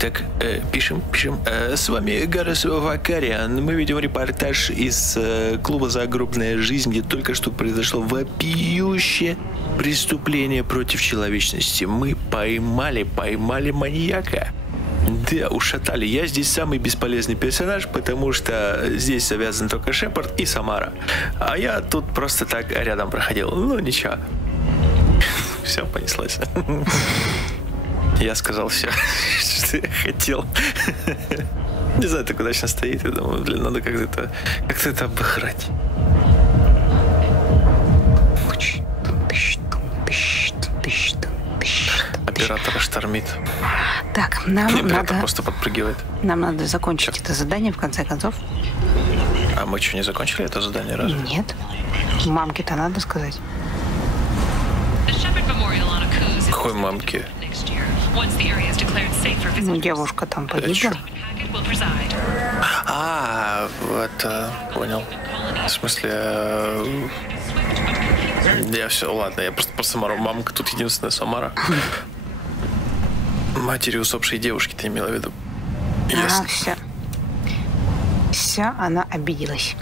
Так, пишем. С вами Гарас Вакариан. Мы ведем репортаж из клуба «Загробная жизнь», где только что произошло вопиющее преступление против человечности. Мы поймали маньяка. Да, ушатали. Я здесь самый бесполезный персонаж, потому что здесь завязан только Шепард и Самара. А я тут просто так рядом проходил. Ну, ничего. Все, понеслось. Я сказал все, что я хотел. Не знаю, так удачно стоит. Я думаю, блин, надо как-то это обыграть. Оператора штормит. Так, нам надо... просто подпрыгивает. Нам надо закончить это задание, в конце концов. А мы что, не закончили это задание разве? Нет. Мамке-то надо сказать. Какой мамке? Ну, девушка там погибла. Это... Понял. В смысле... Я все, ладно, я просто про Самару. Мамка тут единственная Самара. Матери усопшей девушки ты имела в виду. Ясно. Все, она обиделась.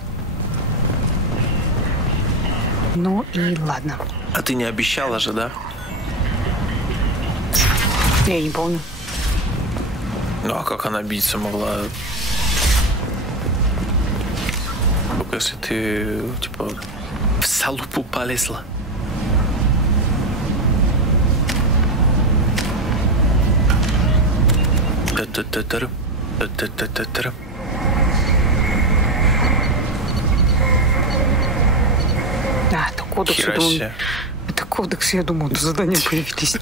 Ну и ладно. А ты не обещала же, да? Я не помню. Ну а как она обидеться могла? Только если ты, типа, в салупу полезла. Да, это кодекс, я думаю. Это кодекс, я думаю, до задания появились.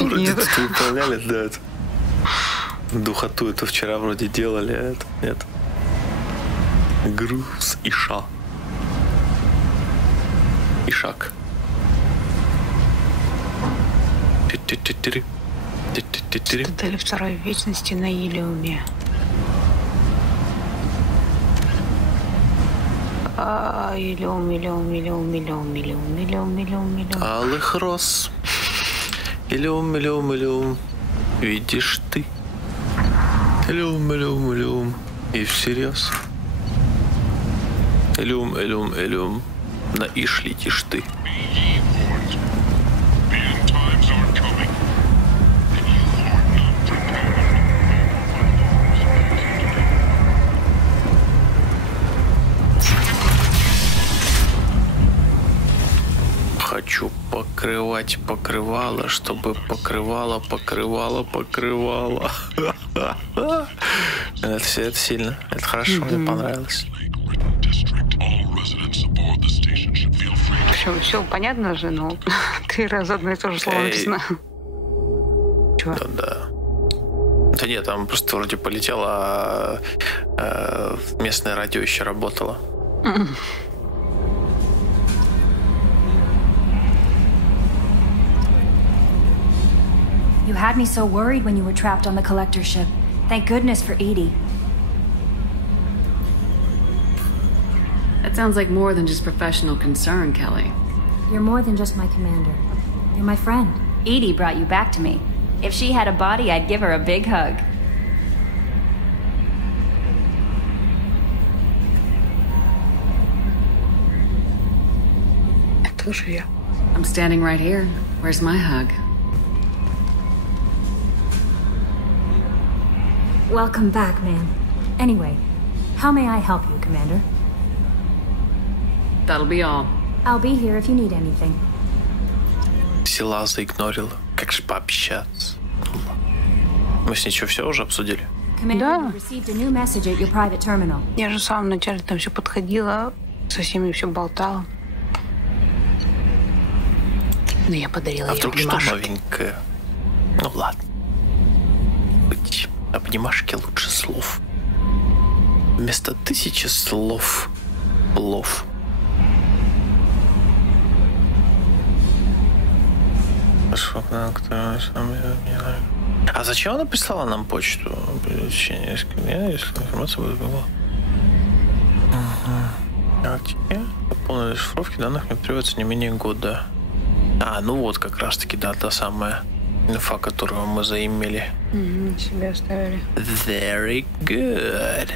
Вроде это выполняли, да. Это. Духоту это вчера вроде делали, а это нет. Груз и ша. И шаг. Цитадель второй вечности на Илиуме. Илиум. Алых роз. Илиум. Видишь ты. Илиум. И всерьез. Илиум. На иш летишь ты. Хочу покрывать покрывало, чтобы покрывало. Это сильно. Это хорошо, мне понравилось. Все понятно же, но 3 раза одно и то же слово написано. Чего? Да. Да нет, там просто вроде полетело, а местное радио еще работало. You had me so worried when you were trapped on the collector ship. Thank goodness for Edie. That sounds like more than just professional concern, Kelly. You're more than just my commander. You're my friend. Edie brought you back to me. If she had a body, I'd give her a big hug. Это же я. I'm standing right here. Where's my hug? Welcome back, man. Anyway, how may I help you, Commander? That'll be all. I'll be here if you need anything. Села заигнорила. Как же пообщаться? Мы с ней что, все уже обсудили? Commander, you received a new message at your private terminal. Я же в самом начале там все подходила, со всеми все болтала. Но я подарила ей вдруг что обнимашки. новенькое? Ну ладно. Обнимашки лучше слов. Вместо 1000 слов. Лов. А зачем она прислала нам почту? Если информация будет была. По полной расшифровке данных мне требуется не менее года. Ну вот как раз таки, да, та самая. Инфа, которого мы заимели. Себя оставили. Very good.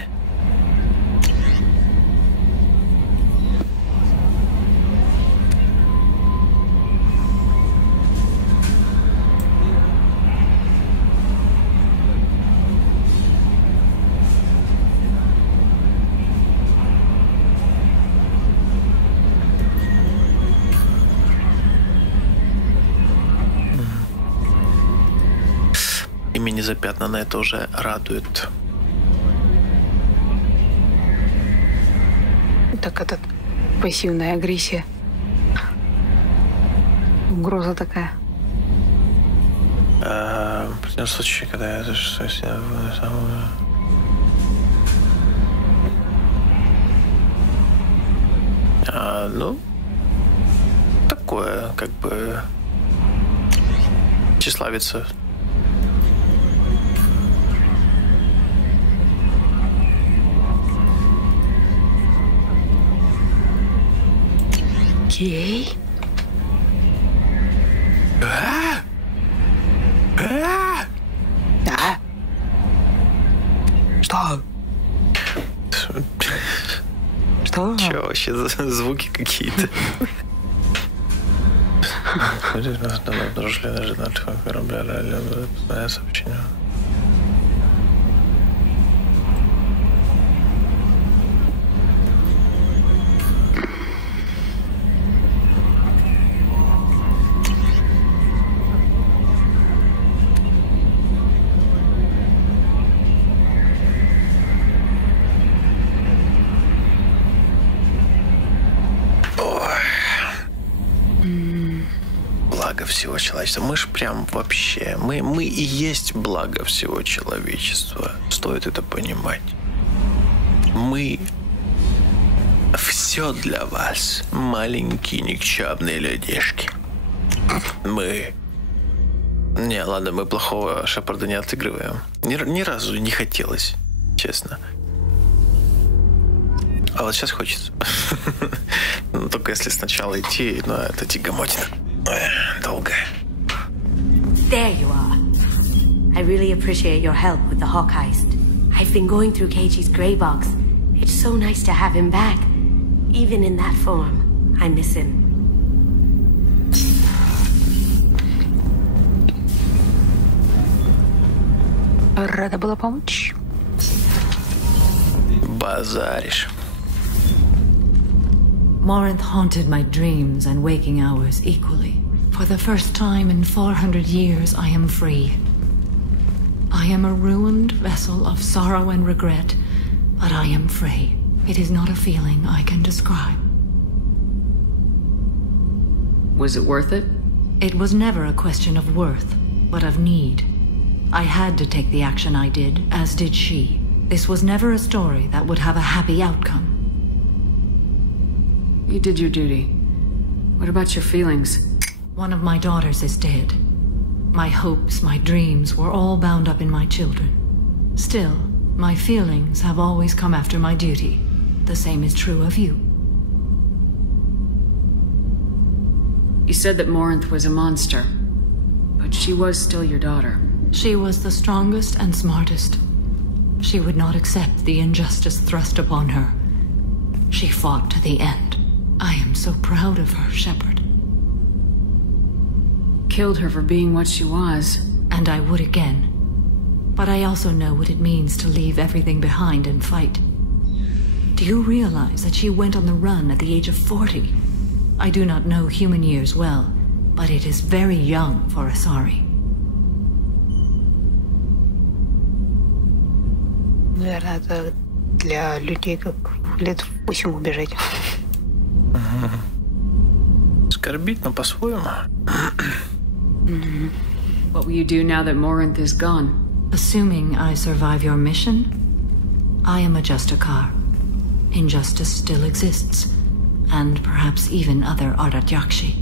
Ими не запятнано, это уже радует. Так этот пассивная агрессия. Угроза такая. В том случае, когда я ну, такое, как бы, тщеславится. Окей. Да. Что? Что? Че вообще за звуки какие-то? Обнаружили нашего корабля, сообщение. Всего человечества. Мы ж прям вообще, мы и есть благо всего человечества. Стоит это понимать. Мы все для вас, маленькие никчемные людишки. Мы... Не, ладно, мы плохого Шепарда не отыгрываем. Ни разу не хотелось, честно. А вот сейчас хочется. Только если сначала идти, но это тягомотина. Долго. There you are. I really appreciate your help with the Hawk heist. I've been going through Keiichi's grey box. It's so nice to have him back. Even in that form, I miss him. Рада была помочь. Базаришь. Morinth haunted my dreams and waking hours equally. For the first time in 400 years, I am free. I am a ruined vessel of sorrow and regret, but I am free. It is not a feeling I can describe. Was it worth it? It was never a question of worth, but of need. I had to take the action I did, as did she. This was never a story that would have a happy outcome. You did your duty. What about your feelings? One of my daughters is dead. My hopes, my dreams were all bound up in my children. Still, my feelings have always come after my duty. The same is true of you. You said that Morinth was a monster, but she was still your daughter. She was the strongest and smartest. She would not accept the injustice thrust upon her. She fought to the end. I am so proud of her, Shepard. Killed her for being what she was. And I would again. But I also know what it means to leave everything behind and fight. Do you realize that she went on the run at the age of 40? I do not know human years well, but it is very young for Asari. Наверное, это для людей как лет 8 убежать. Скорбить, но по-своему. What will you do now that Morinth is gone? Assuming I survive your mission, I am a Justicar. Injustice still exists, and perhaps even other Ardatyakshi.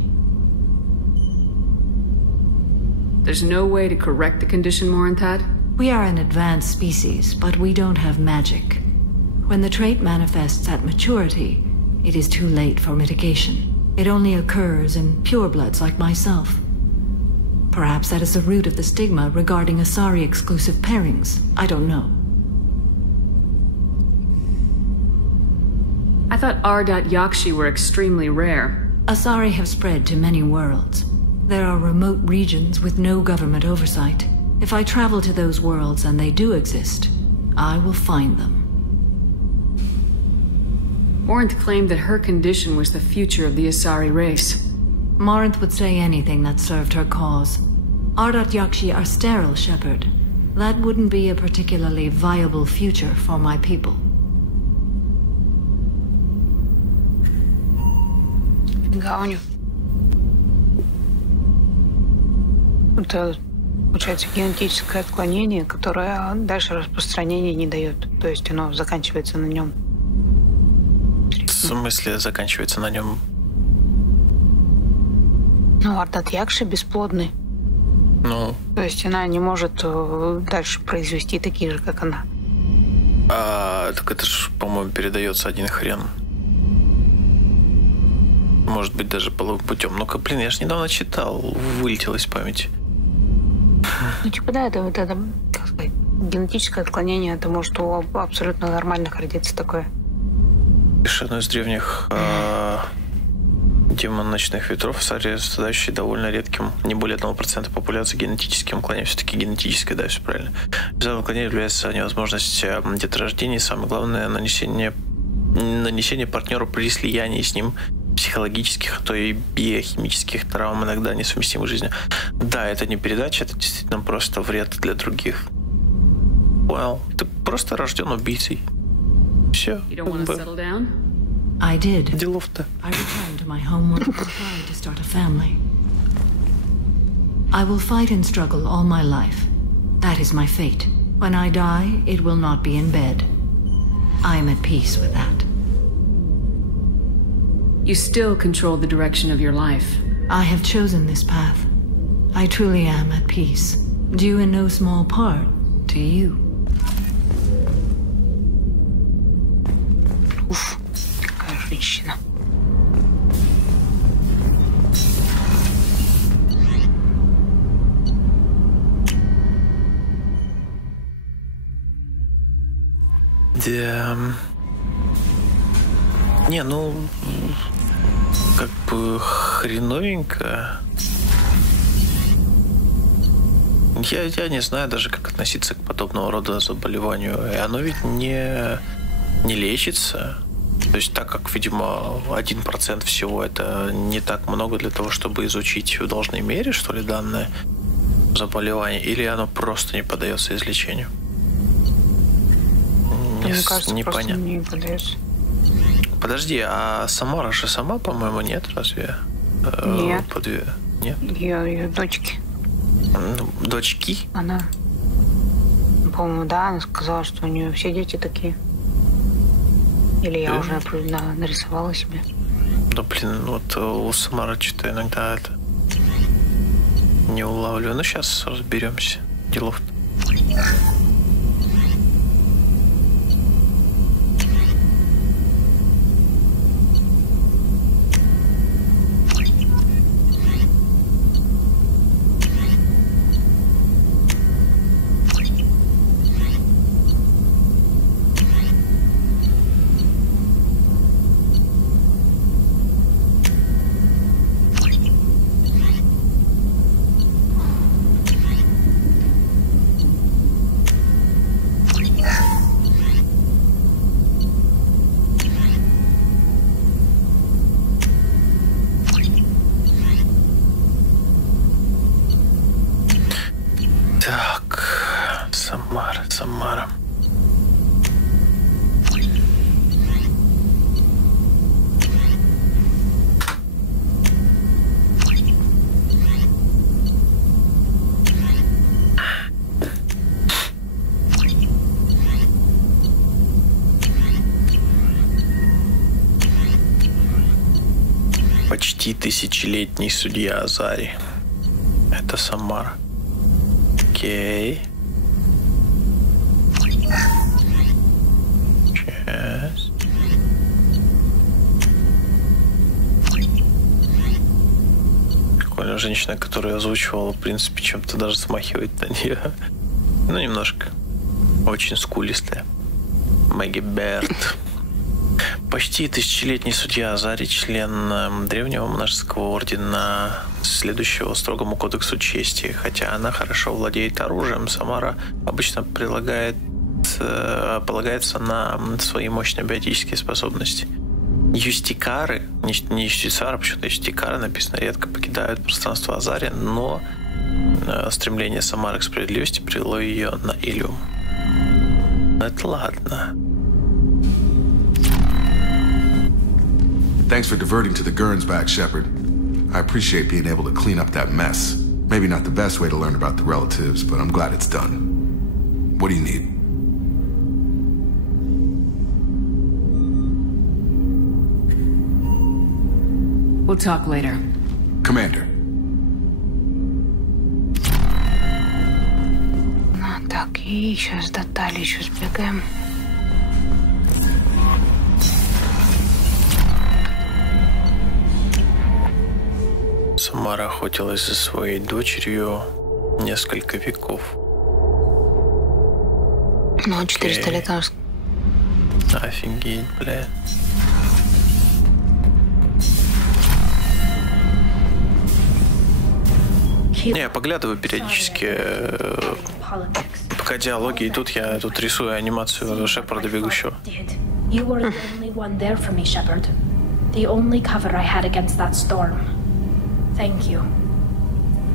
There's no way to correct the condition Morinth had? We are an advanced species, but we don't have magic. When the trait manifests at maturity, it is too late for mitigation. It only occurs in purebloods like myself. Perhaps that is the root of the stigma regarding Asari exclusive pairings. I don't know. I thought R.Yakshi were extremely rare. Asari have spread to many worlds. There are remote regions with no government oversight. If I travel to those worlds and they do exist, I will find them. Morinth claimed that her condition was the future of the Asari race. Morinth would say anything that served her cause. Yakshi are sterile, Shepherd. That wouldn't be a particularly viable future for my people. Гауню. Это, получается, генетическое отклонение, которое дальше распространения не дает. То есть оно заканчивается на нем. В смысле заканчивается на нем? Ну, Якши бесплодный. Ну. То есть она не может дальше произвести такие же, как она. Так это же, по-моему, передается один хрен. Может быть, даже половым путем. Ну-ка, блин, я же недавно читал, вылетело из памяти. Ну, типа, да, это вот это, как сказать, генетическое отклонение, это может у абсолютно нормальных родиться такое. Лишь одно из древних демон ночных ветров, страдающий довольно редким, не более 1% популяции генетическим отклонением. Все-таки генетическое, да, все правильно. Из-за отклонения является невозможность деторождения, и самое главное, нанесение партнеру при слиянии с ним психологических, а то и биохимических травм, иногда несовместимых с жизнью. Да, это не передача, это действительно просто вред для других. Well, ты просто рожден убийцей. Все. I did. Делов-то. I returned to my homeworld and tried to start a family. I will fight and struggle all my life. That is my fate. When I die, it will not be in bed. I am at peace with that. You still control the direction of your life. I have chosen this path. I truly am at peace, due in no small part to you. Уф, какая женщина. Да. Не, ну, как бы хреновенько. Я не знаю даже, как относиться к подобного рода заболеванию. И оно ведь не лечится. То есть так как, видимо, 1% всего это не так много для того, чтобы изучить в должной мере, что ли, данное заболевание, или оно просто не поддается излечению? Мне кажется, непонятно. просто не поддается. Подожди, а Самара же сама, по-моему, нет, разве? Нет. Нет? Ее дочки. Дочки? Она, по-моему, да, она сказала, что у нее все дети такие. Или я уже нарисовала себе. Да, блин, вот у Самары что-то иногда это не улавливаю. Ну, сейчас разберемся. Делов-то. Самара. Почти тысячелетний судья Азари. Это Самара. Окей. Часть. прикольно. Женщина, которая озвучивала, в принципе, чем-то даже смахивает на нее. Ну, немножко. Очень скулистая. Мэгги Берт. Почти тысячелетний судья Азари, член древнего монашеского ордена, следующего строгому кодексу чести. Хотя она хорошо владеет оружием, Самара обычно полагается на свои мощные биотические способности. Юстикары, не юстицары, почему-то юстикары написано, редко покидают пространство Азари, но стремление Самары к справедливости привело ее на Илюм. Это ладно. Thanks for diverting to the Gurn's back, Shepard. I appreciate being able to clean up that mess. Maybe not the best way to learn about the relatives, but I'm glad it's done. What do you need? We'll talk later. Commander. Так, и сейчас до Тали еще сбегаем. Самара охотилась за своей дочерью несколько веков. Ну, 400 лет назад. Офигеть, бля. Не, я поглядываю периодически. Пока диалоги идут, я тут рисую анимацию Шепарда бегущего. You were the only one there for me, Shepard. The only cover I had against that storm. Thank you.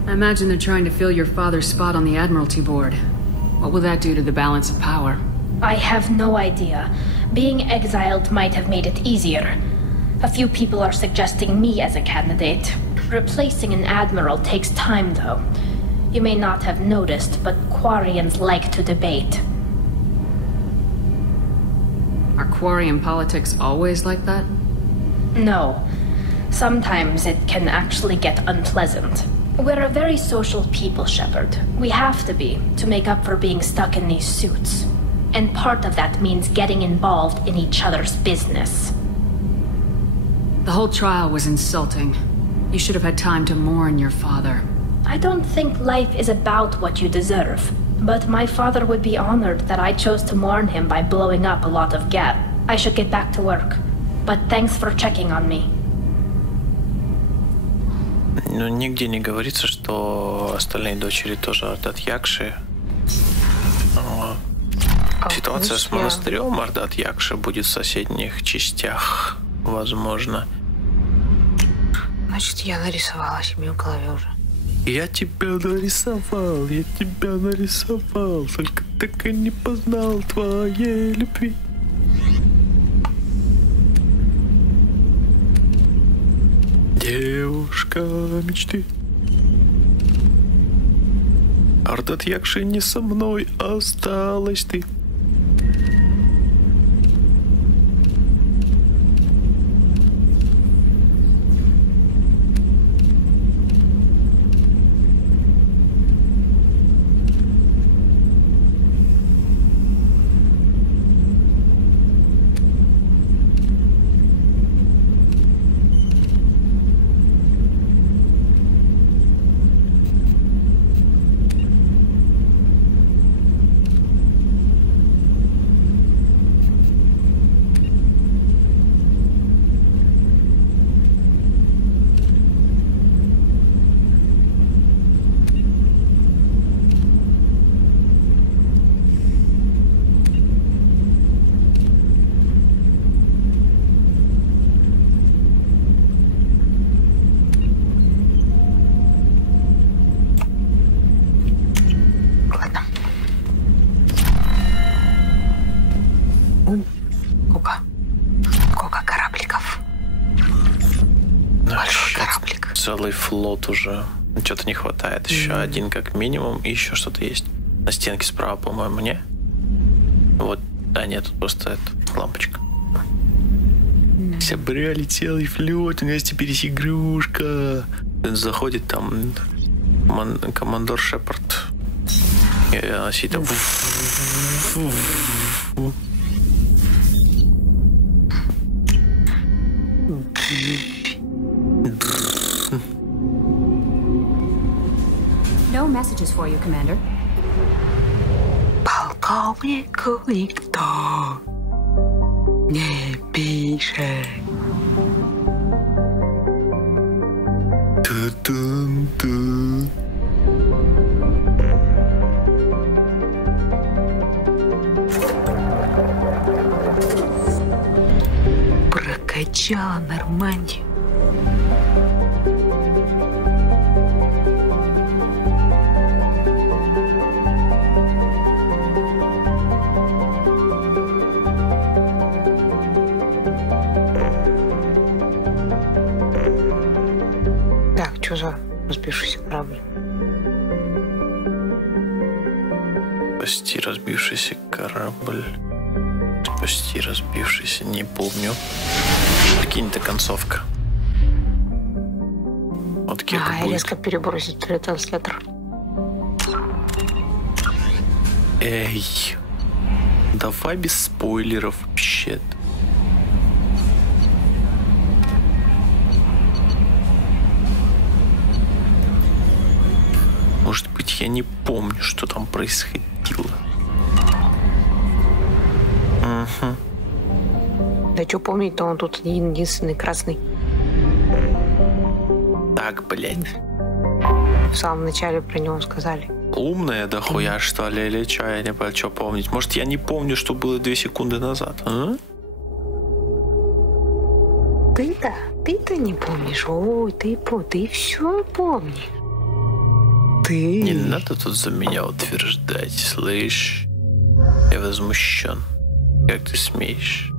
I imagine they're trying to fill your father's spot on the Admiralty board. What will that do to the balance of power? I have no idea. Being exiled might have made it easier. A few people are suggesting me as a candidate. Replacing an admiral takes time, though. You may not have noticed, but Quarians like to debate. Are Quarian politics always like that? No. Sometimes it can actually get unpleasant. We're a very social people, Shepard. We have to be, to make up for being stuck in these suits. And part of that means getting involved in each other's business. The whole trial was insulting. You should have had time to mourn your father. I don't think life is about what you deserve. But my father would be honored that I chose to mourn him by blowing up a lot of gas. I should get back to work. But thanks for checking on me. Ну, нигде не говорится, что остальные дочери тоже Ардат Якши. Ситуация с монастырем Ардат Якши будет в соседних частях, возможно. Значит, я нарисовала себе в голове уже. Я тебя нарисовал, только так и не познал твоей любви. Девушка мечты. Ардат Якши, не со мной осталась ты. Целый флот уже. Что-то не хватает. Еще один как минимум. И еще что-то есть. На стенке справа, по-моему, не? Вот. Да нет, тут просто это, лампочка. Собрали целый флот. У нас теперь есть игрушка. Заходит там командор Шепард. И она сидит там. No messages for you, Commander. Полковнику никто не пишет. Ту-тун-ту. Прокачала Нормандию. Так, что за разбившийся корабль? Спасти разбившийся корабль. Спасти разбившийся, не помню. Прикинь-то концовка. Вот кека будет. Резко перебросить ретранслятор. Эй, давай без спойлеров вообще-то. Может быть, я не помню, что там происходило. Угу. Да что помнить-то, он тут единственный красный. Так, блядь. В самом начале про него сказали. Умная дохуя, что ли, или что? Я не понял, что помнить. Может, я не помню, что было 2 секунды назад, а? Ты-то не помнишь. Ой, ты все помнишь. Ты... Не надо тут за меня утверждать, слышь? Я возмущен. Как ты смеешь?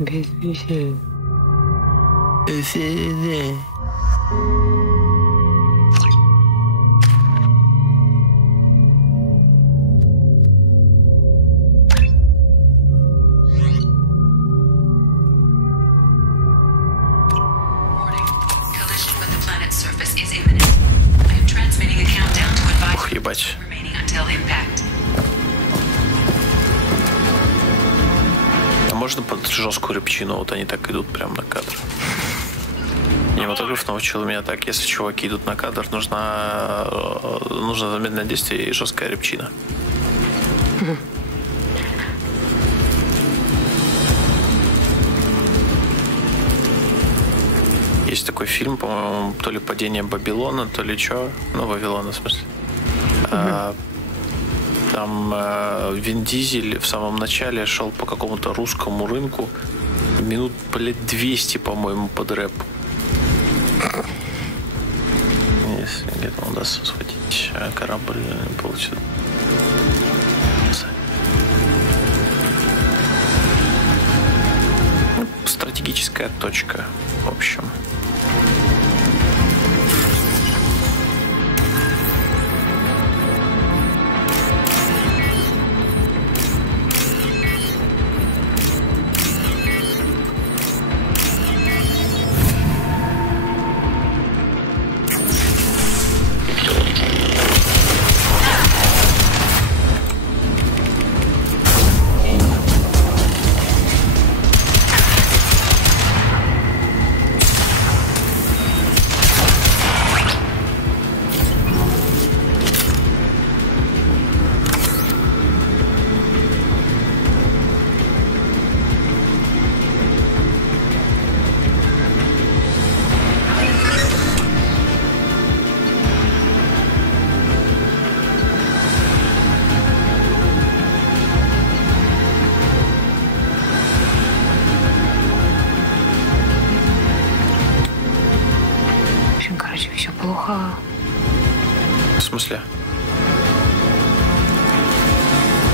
Без веселья. Ух, ебать. А можно под жесткую рыбчину? Вот они так идут прямо на кадр. Кинематограф научил меня так: если чуваки идут на кадр, нужно замедленное действие и жесткая рыбчина. Есть такой фильм, по-моему, то ли «Падение Вавилона», то ли что. Ну, Вавилона, в смысле. Там Вин Дизель в самом начале шел по какому-то русскому рынку минут, блядь, 200, по-моему, под рэп. Если где-то удастся схватить корабль, получится. Стратегическая точка, в общем. В смысле?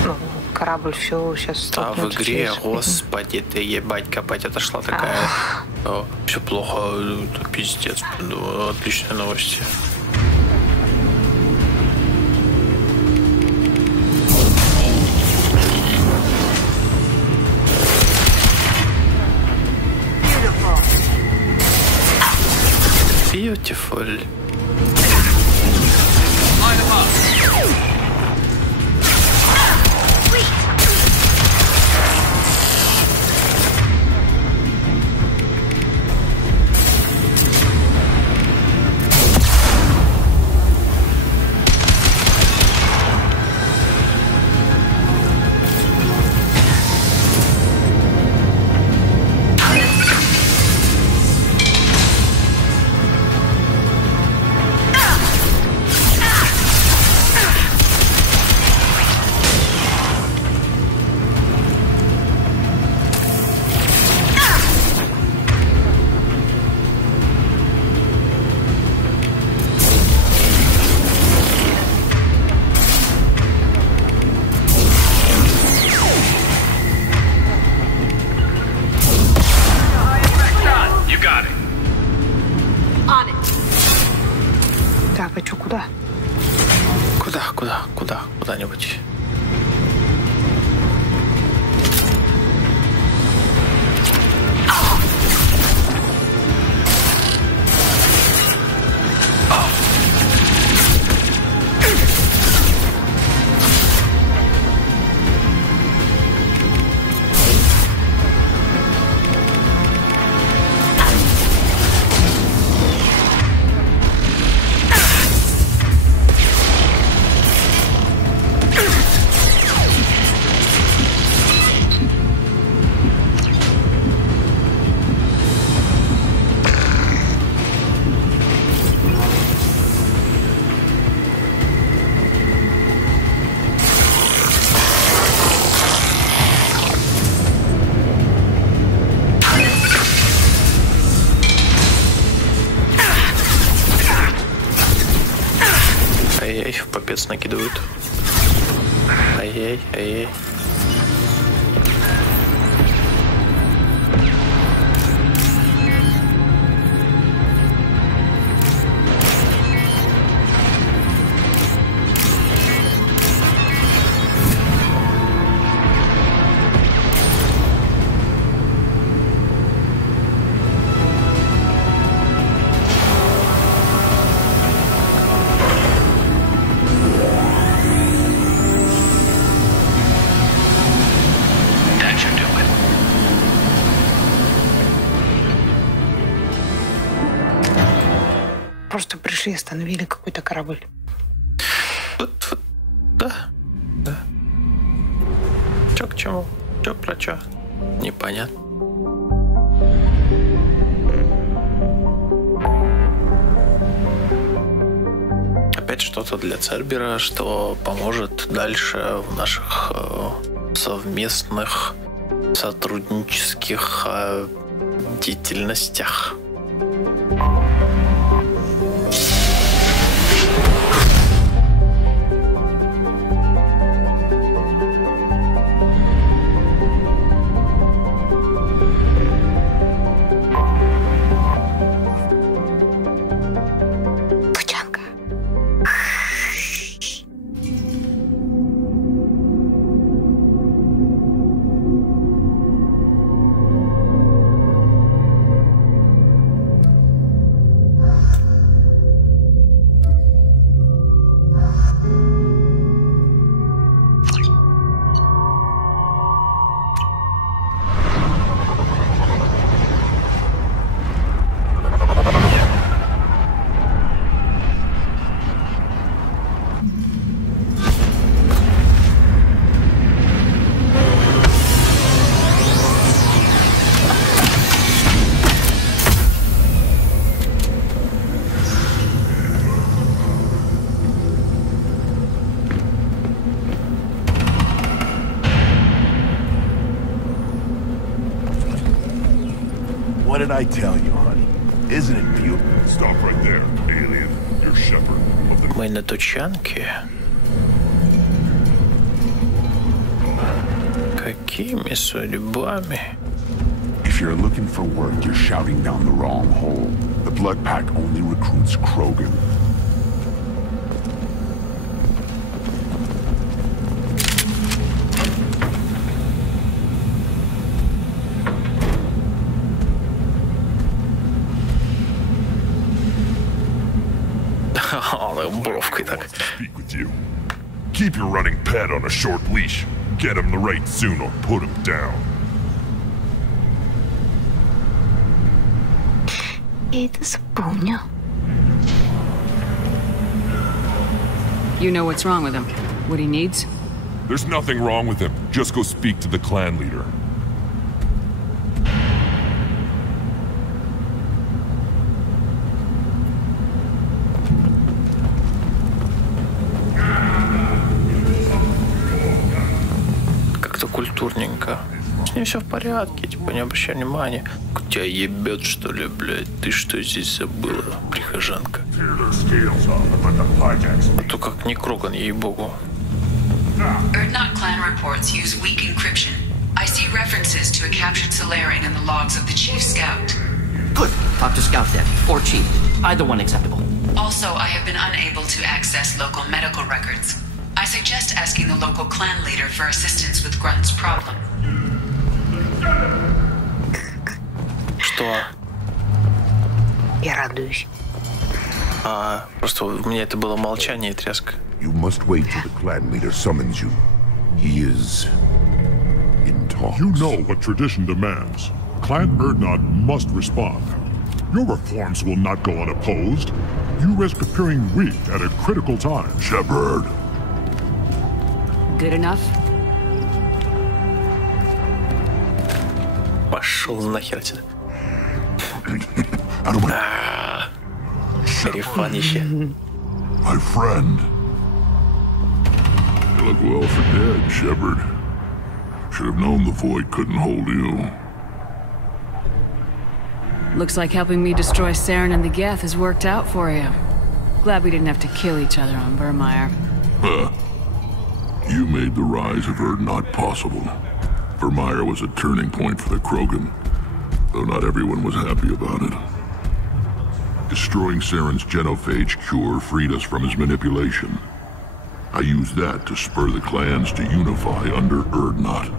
Ну, корабль все сейчас. А в игре, господи, ты ебать, копать отошла такая. Все плохо, это пиздец. Отличные новости. Beautiful. А что, куда? Куда-нибудь. Попец накидывают. Ай-яй. Просто пришли и остановили какой-то корабль. Да. Чё к чему? Чё про чё? Непонятно. Опять что-то для Цербера, что поможет дальше в наших совместных сотруднических деятельностях. What did I tell you, honey? Isn't it beautiful? Stop right there, alien. You're shepherd of the... Мы на тучанке. Какими судьбами? If you're looking for work, you're shouting down the wrong hole. The Blood Pack only recruits Krogan. Бровкой так. Speak with you. Keep your running pet on a short leash. Get him the right soon or put him down. Я это запомню. You know what's wrong with him? What he needs? There's nothing wrong with him. Just go speak to the clan leader. Культурненько. С ним все в порядке, типа, не обращай внимания. Тебя ебет, что ли, блядь? Ты что здесь забыла, прихожанка? А то как не Кроган, ей-богу. Erdnot clan reports use weak encryption. I see references to a captured Solarian in the logs of the Chief Scout. Good. Talk to Scout then, or Chief. Either one acceptable. Also, I have been unable to access local medical records. I suggest asking the local clan leader for assistance with Grunt's problem. Что? Я радуюсь. Просто у меня это было молчание и тряска. You must wait till the clan leader summons you. He is in talks. You know what tradition demands. Clan Erdnot must respond. Your reforms will not go unopposed. You risk appearing weak at a critical time. Shepard. Good enough? Пошел нахер отсюда. Out of my... Шерифанище. My friend. You look well for dead, Shepard. Should have known the void couldn't hold you. Looks like helping me destroy Saren and the Geth has worked out for you. Glad we didn't have to kill each other on Vermeer. You made the rise of Erdnot possible. Vermeer was a turning point for the Krogan, though not everyone was happy about it. Destroying Saren's genophage cure freed us from his manipulation. I used that to spur the clans to unify under Erdnot.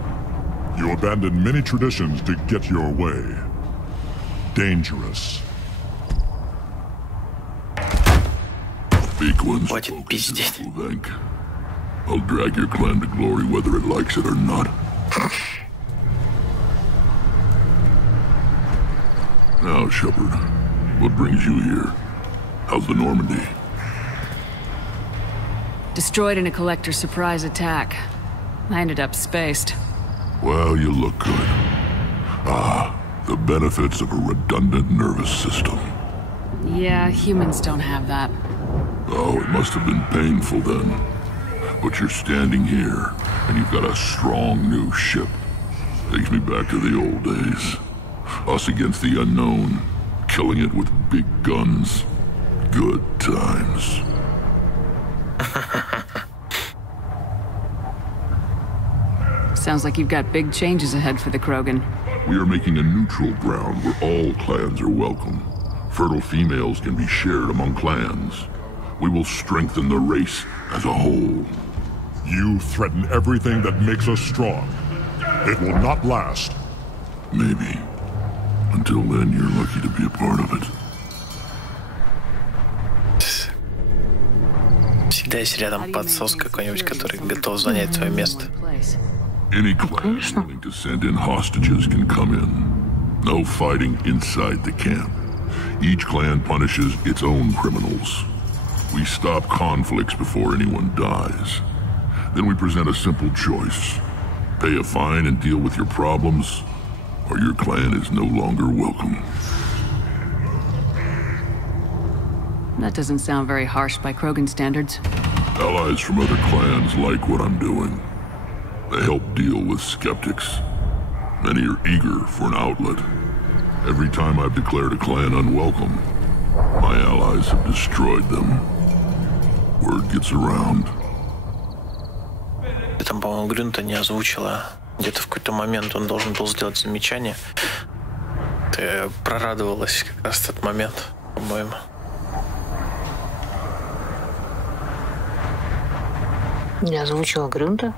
You abandoned many traditions to get your way. Dangerous. Weak ones Хватит пиздеть. think. I'll drag your clan to glory whether it likes it or not. Now, Shepard, what brings you here? How's the Normandy? Destroyed in a collector surprise attack. I ended up spaced. Well, you look good. The benefits of a redundant nervous system. Yeah, humans don't have that. Oh, it must have been painful then. But you're standing here, and you've got a strong new ship. Takes me back to the old days. Us against the unknown, killing it with big guns. Good times. Sounds like you've got big changes ahead for the Krogan. We are making a neutral ground where all clans are welcome. Fertile females can be shared among clans. We will strengthen the race as a whole. You threaten everything that makes us strong. It will not last. Maybe. Until then, you're lucky to be a part of it. Всегда есть рядом подсос какой-нибудь, который готов занять твое место. Any clan willing to send in hostages can come in. No fighting inside the camp. Each clan punishes its own criminals. We stop conflicts before anyone dies. Then we present a simple choice. Pay a fine and deal with your problems, or your clan is no longer welcome. That doesn't sound very harsh by Krogan standards. Allies from other clans like what I'm doing. They help deal with skeptics. Many are eager for an outlet. Every time I've declared a clan unwelcome, my allies have destroyed them. Word gets around. Ты там, по-моему, Грюнта не озвучила. Где-то в какой-то момент он должен был сделать замечание. Ты прорадовалась как раз в тот момент, по-моему. Не озвучила Грюнта?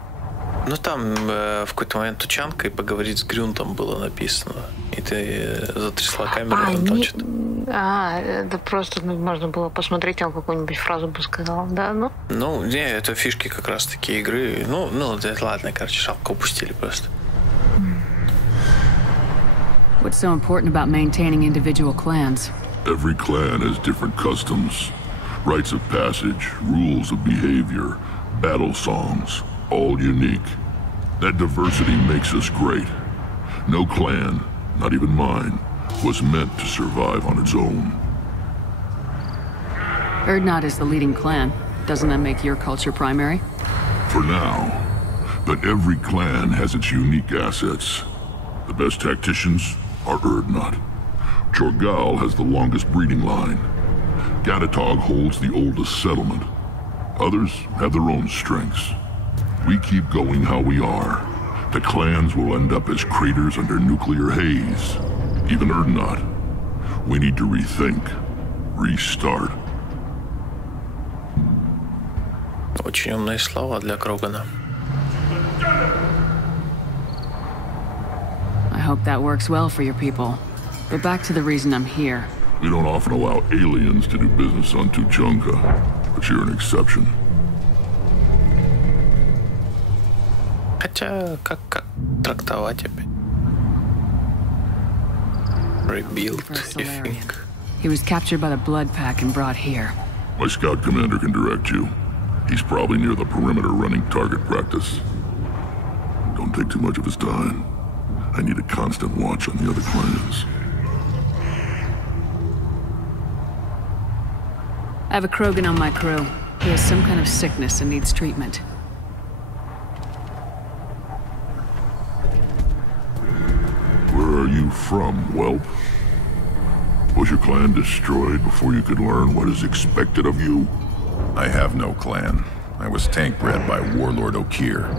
Ну там в какой-то момент тучанка и поговорить с Грюнтом было написано. И ты затрясла камеру, там что-то. Это просто можно было посмотреть, он какую-нибудь фразу бы сказал, да? Ну, не, это фишки как раз таки игры. Ну, это ладно, короче, шапку упустили просто. What's so important about maintaining individual clans? Every clan has different customs, rites of passage, rules of behavior, battle songs. All unique. That diversity makes us great. No clan, not even mine, was meant to survive on its own. Erdnot is the leading clan. Doesn't that make your culture primary? For now. But every clan has its unique assets. The best tacticians are Erdnot. Chorgal has the longest breeding line. Gatatog holds the oldest settlement. Others have their own strengths. We keep going how we are. The clans will end up as craters under nuclear haze. Even Erdnot. We need to rethink, restart, Очень умные слова для Крогана. I hope that works well for your people. But back to the reason I'm here. We don't often allow aliens to do business on Tuchanka, but you're an exception. Хотя, как трактовать опять? Rebuild, I think. He was captured by the Blood Pack and brought here. My scout commander can direct you. He's probably near the perimeter running target practice. Don't take too much of his time. I need a constant watch on the other clans. I have a Krogan on my crew. He has some kind of sickness and needs treatment. Where are you from, whelp? Was your clan destroyed before you could learn what is expected of you? I have no clan. I was tank bred by Warlord Okir.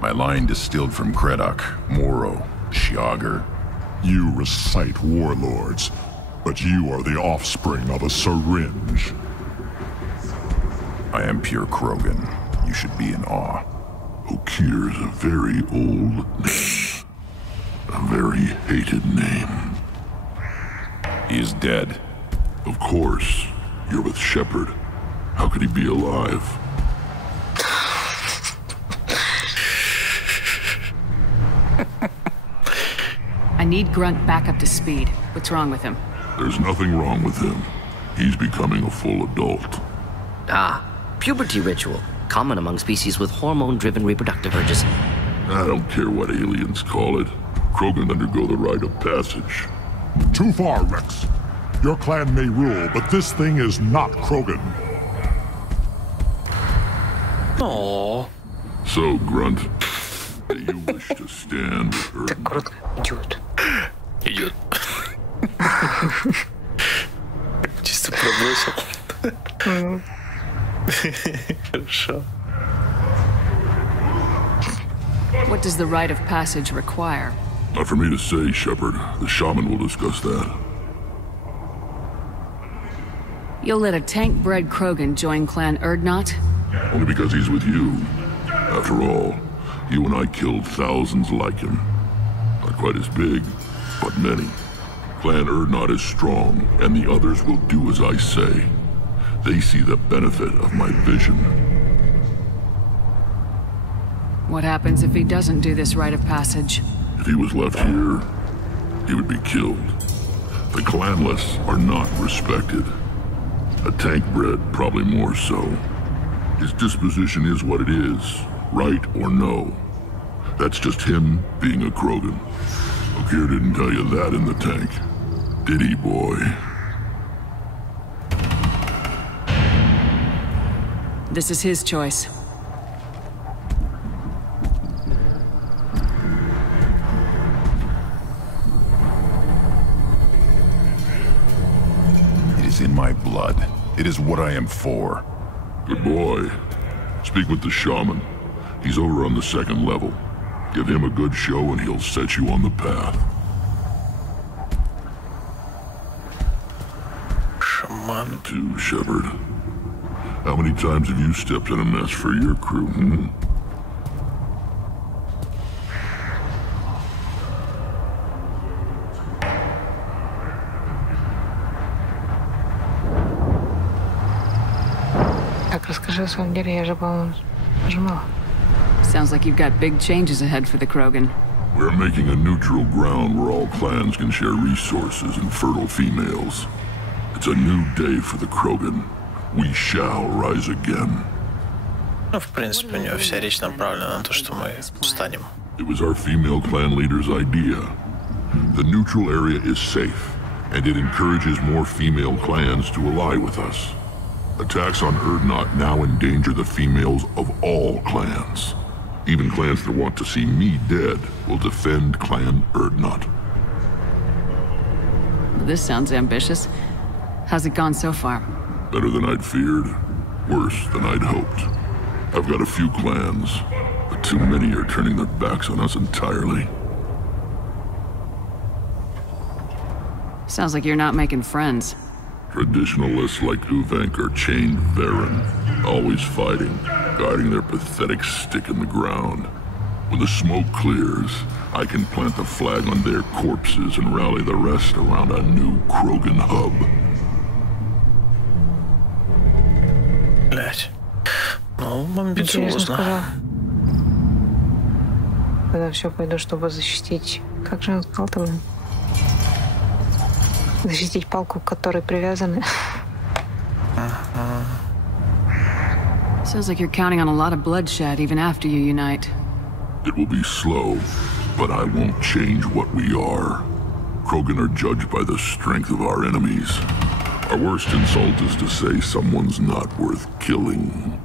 My line distilled from Kredok, Moro, Shiagar. You recite warlords, but you are the offspring of a syringe. I am pure Krogan. You should be in awe. Okir is a very old name. A very hated name. He is dead. Of course. You're with Shepard. How could he be alive? I need Grunt back up to speed. What's wrong with him? There's nothing wrong with him. He's becoming a full adult. Ah, puberty ritual. Common among species with hormone-driven reproductive urges. I don't care what aliens call it. Krogan undergo the rite of passage. Too far, Rex. Your clan may rule, but this thing is not Krogan. Oh. So, Grunt, do you wish to stand or... Идет. Идет. Чисто пробросил. Хорошо. What does the rite of passage require? Not for me to say, Shepard. The shaman will discuss that. You'll let a tank-bred Krogan join Clan Urdnot? Only because he's with you. After all, you and I killed thousands like him. Not quite as big, but many. Clan Urdnot is strong, and the others will do as I say. They see the benefit of my vision. What happens if he doesn't do this rite of passage? If he was left here, he would be killed. The clanless are not respected. A tank-bred, probably more so. His disposition is what it is, right or no. That's just him being a Krogan. Okir didn't tell you that in the tank. Did he, boy? This is his choice. It is in my blood. It is what I am for. Good boy. Speak with the shaman. He's over on the second level. Give him a good show and he'll set you on the path. Shaman. Too, Shepard. How many times have you stepped in a mess for your crew, hmm? Так, расскажи о своем деле, я же, по-моему, нажимала. Sounds like you've got big changes ahead for the Krogan. We're making a neutral ground where all clans can share resources and fertile females. It's a new day for the Krogan. We shall rise again. Ну, в принципе, у него вся речь направлена на то, что мы встанем. It was our female clan leader's idea. The neutral area is safe, and it encourages more female clans to ally with us. Attacks on Urdnot now endanger the females of all clans. Even clans that want to see me dead will defend Clan Urdnot. This sounds ambitious. How's it gone so far? Better than I'd feared. Worse than I'd hoped. I've got a few clans, but too many are turning their backs on us entirely. Sounds like you're not making friends. Traditionalists like Uvank are chained Varen. always fighting, guiding their pathetic stick in the ground. When the smoke clears, I can plant the flag on their corpses and rally the rest around a new Krogan hub. Блять. Ну, амбициозно. Когда все пойду, чтобы защитить. Как же он сказал-то? Защитить палку, к которой привязаны. Sounds like you're counting on a lot of bloodshed even after you unite. It will be slow, but I won't change what we are. Krogan are judged by the strength of our enemies. Our worst insult is to say someone's not worth killing.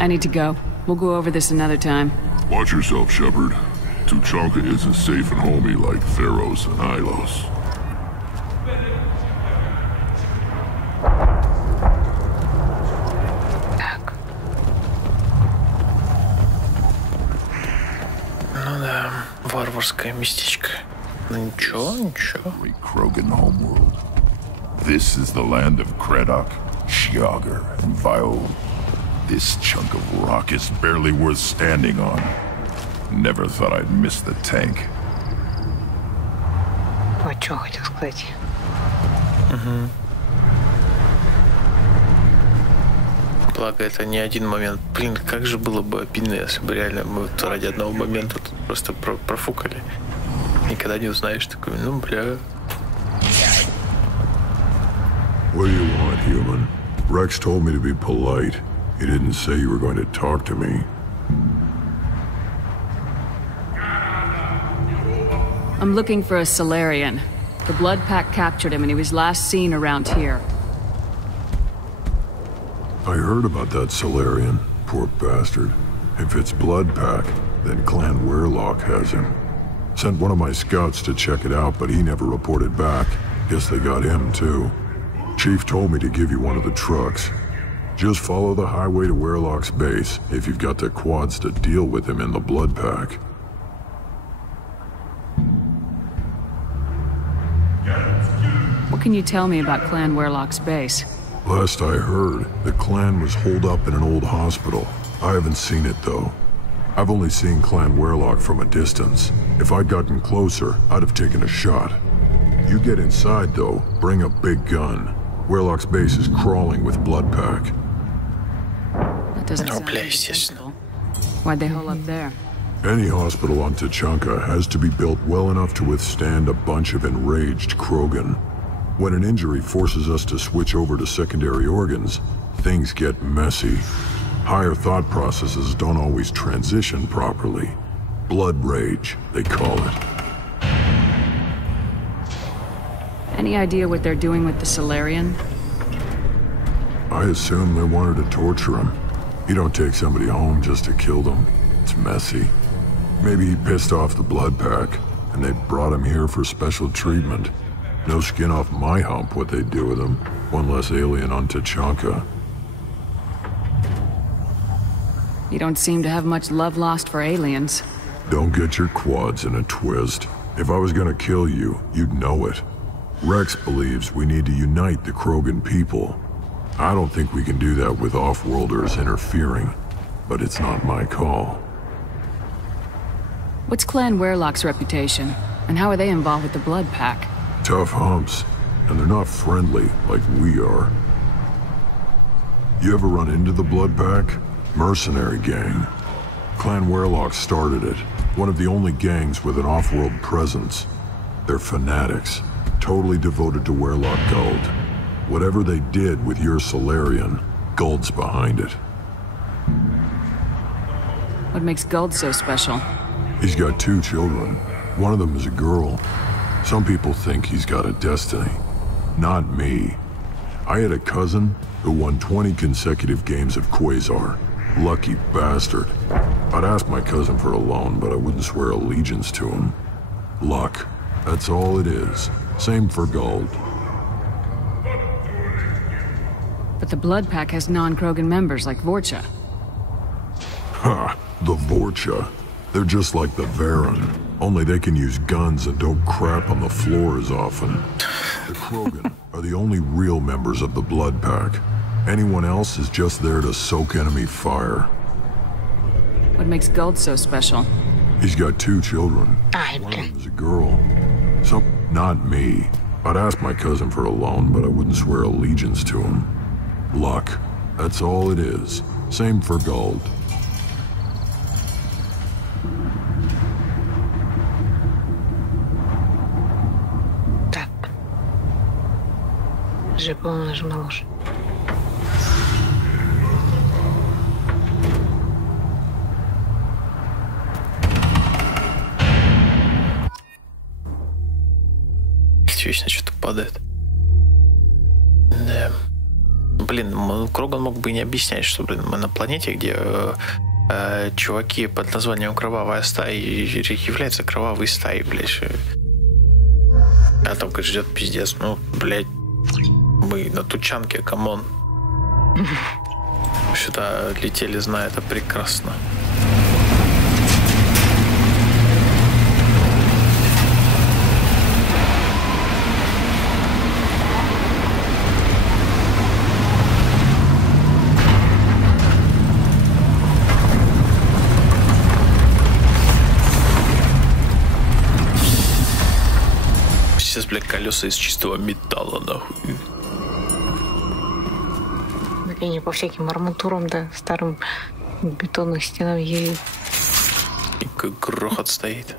I need to go. We'll go over this another time. Watch yourself, Shepard. Tuchanka isn't safe and homey like Theros and Ilos. Ну да, варварское местечко. Ну ничего, ничего. Krogan homeworld. This is the land of Kredok, Shiagar, and Viol. This chunk of rock is barely worth standing on. Never thought I'd miss the tank. Вот что хотел сказать. Благо, это не один момент. Блин, как же было бы обидно, если бы реально мы вот ради одного момента тут просто профукали. Никогда не узнаешь, такой, ну, бля. What do you want, human? Rex told me to be polite. He didn't say you were going to talk to me. I'm looking for a Solarian. The Blood Pack captured him and he was last seen around here. I heard about that Solarian. Poor bastard. If it's Blood Pack, then Clan Weirlock has him. Sent one of my scouts to check it out, but he never reported back. Guess they got him too. Chief told me to give you one of the trucks. Just follow the highway to Weirlock's base if you've got the quads to deal with him in the Blood Pack. What can you tell me about Clan Weirlock's base? Last I heard, the clan was holed up in an old hospital. I haven't seen it though. I've only seen Clan Weirlock from a distance. If I'd gotten closer, I'd have taken a shot. You get inside though, bring a big gun. Weirlock's base is crawling with Blood Pack. That doesn't sound естественно. Why'd they hole up there? Any hospital on Tuchanka has to be built well enough to withstand a bunch of enraged Krogan. When an injury forces us to switch over to secondary organs, things get messy. Higher thought processes don't always transition properly. Blood rage, they call it. Any idea what they're doing with the Solarian? I assume they wanted to torture him. You don't take somebody home just to kill them. It's messy. Maybe he pissed off the Blood Pack, and they brought him here for special treatment. No skin off my hump what they do with him. One less alien on Tuchanka. You don't seem to have much love lost for aliens. Don't get your quads in a twist. If I was gonna kill you, you'd know it. Rex believes we need to unite the Krogan people. I don't think we can do that with off-worlders interfering, but it's not my call. What's Clan Weirlock's reputation? And how are they involved with the Blood Pack? Tough humps, and they're not friendly like we are. You ever run into the Blood Pack? Mercenary gang. Clan Weirlock started it, one of the only gangs with an off-world presence. They're fanatics, totally devoted to Weirlock Guld. Whatever they did with your Solarian, Guld's behind it. What makes Guld so special? He's got 2 children. One of them is a girl. Some people think he's got a destiny. Not me. I had a cousin who won 20 consecutive games of Quasar. Lucky bastard. I'd ask my cousin for a loan, but I wouldn't swear allegiance to him. Luck. That's all it is. Same for Guld. But the Blood Pack has non-Krogan members like Vorcha. Ha! The Vorcha. They're just like the Varen. Only they can use guns and don't crap on the floor as often. The Krogan are the only real members of the Blood Pack. Anyone else is just there to soak enemy fire. What makes Guld so special? He's got 2 children. One of them is a girl. Not me. I'd ask my cousin for a loan, but I wouldn't swear allegiance to him. Luck. That's all it is. Same for Guld. Так. Же, по-моему, нажимал уже. Вечно что-то падает. Да. Блин, Кроган мог бы и не объяснять, что, блин, мы на планете, где чуваки под названием Кровавая стая являются кровавой стаей, блядь. А там, конечно, ждет пиздец. Ну, блядь, мы на тучанке, камон. Сюда летели, зная это прекрасно. Сейчас, блядь, колеса из чистого металла, нахуй. И не по всяким арматурам, да, старым бетонным стенам едет. И как грохот стоит.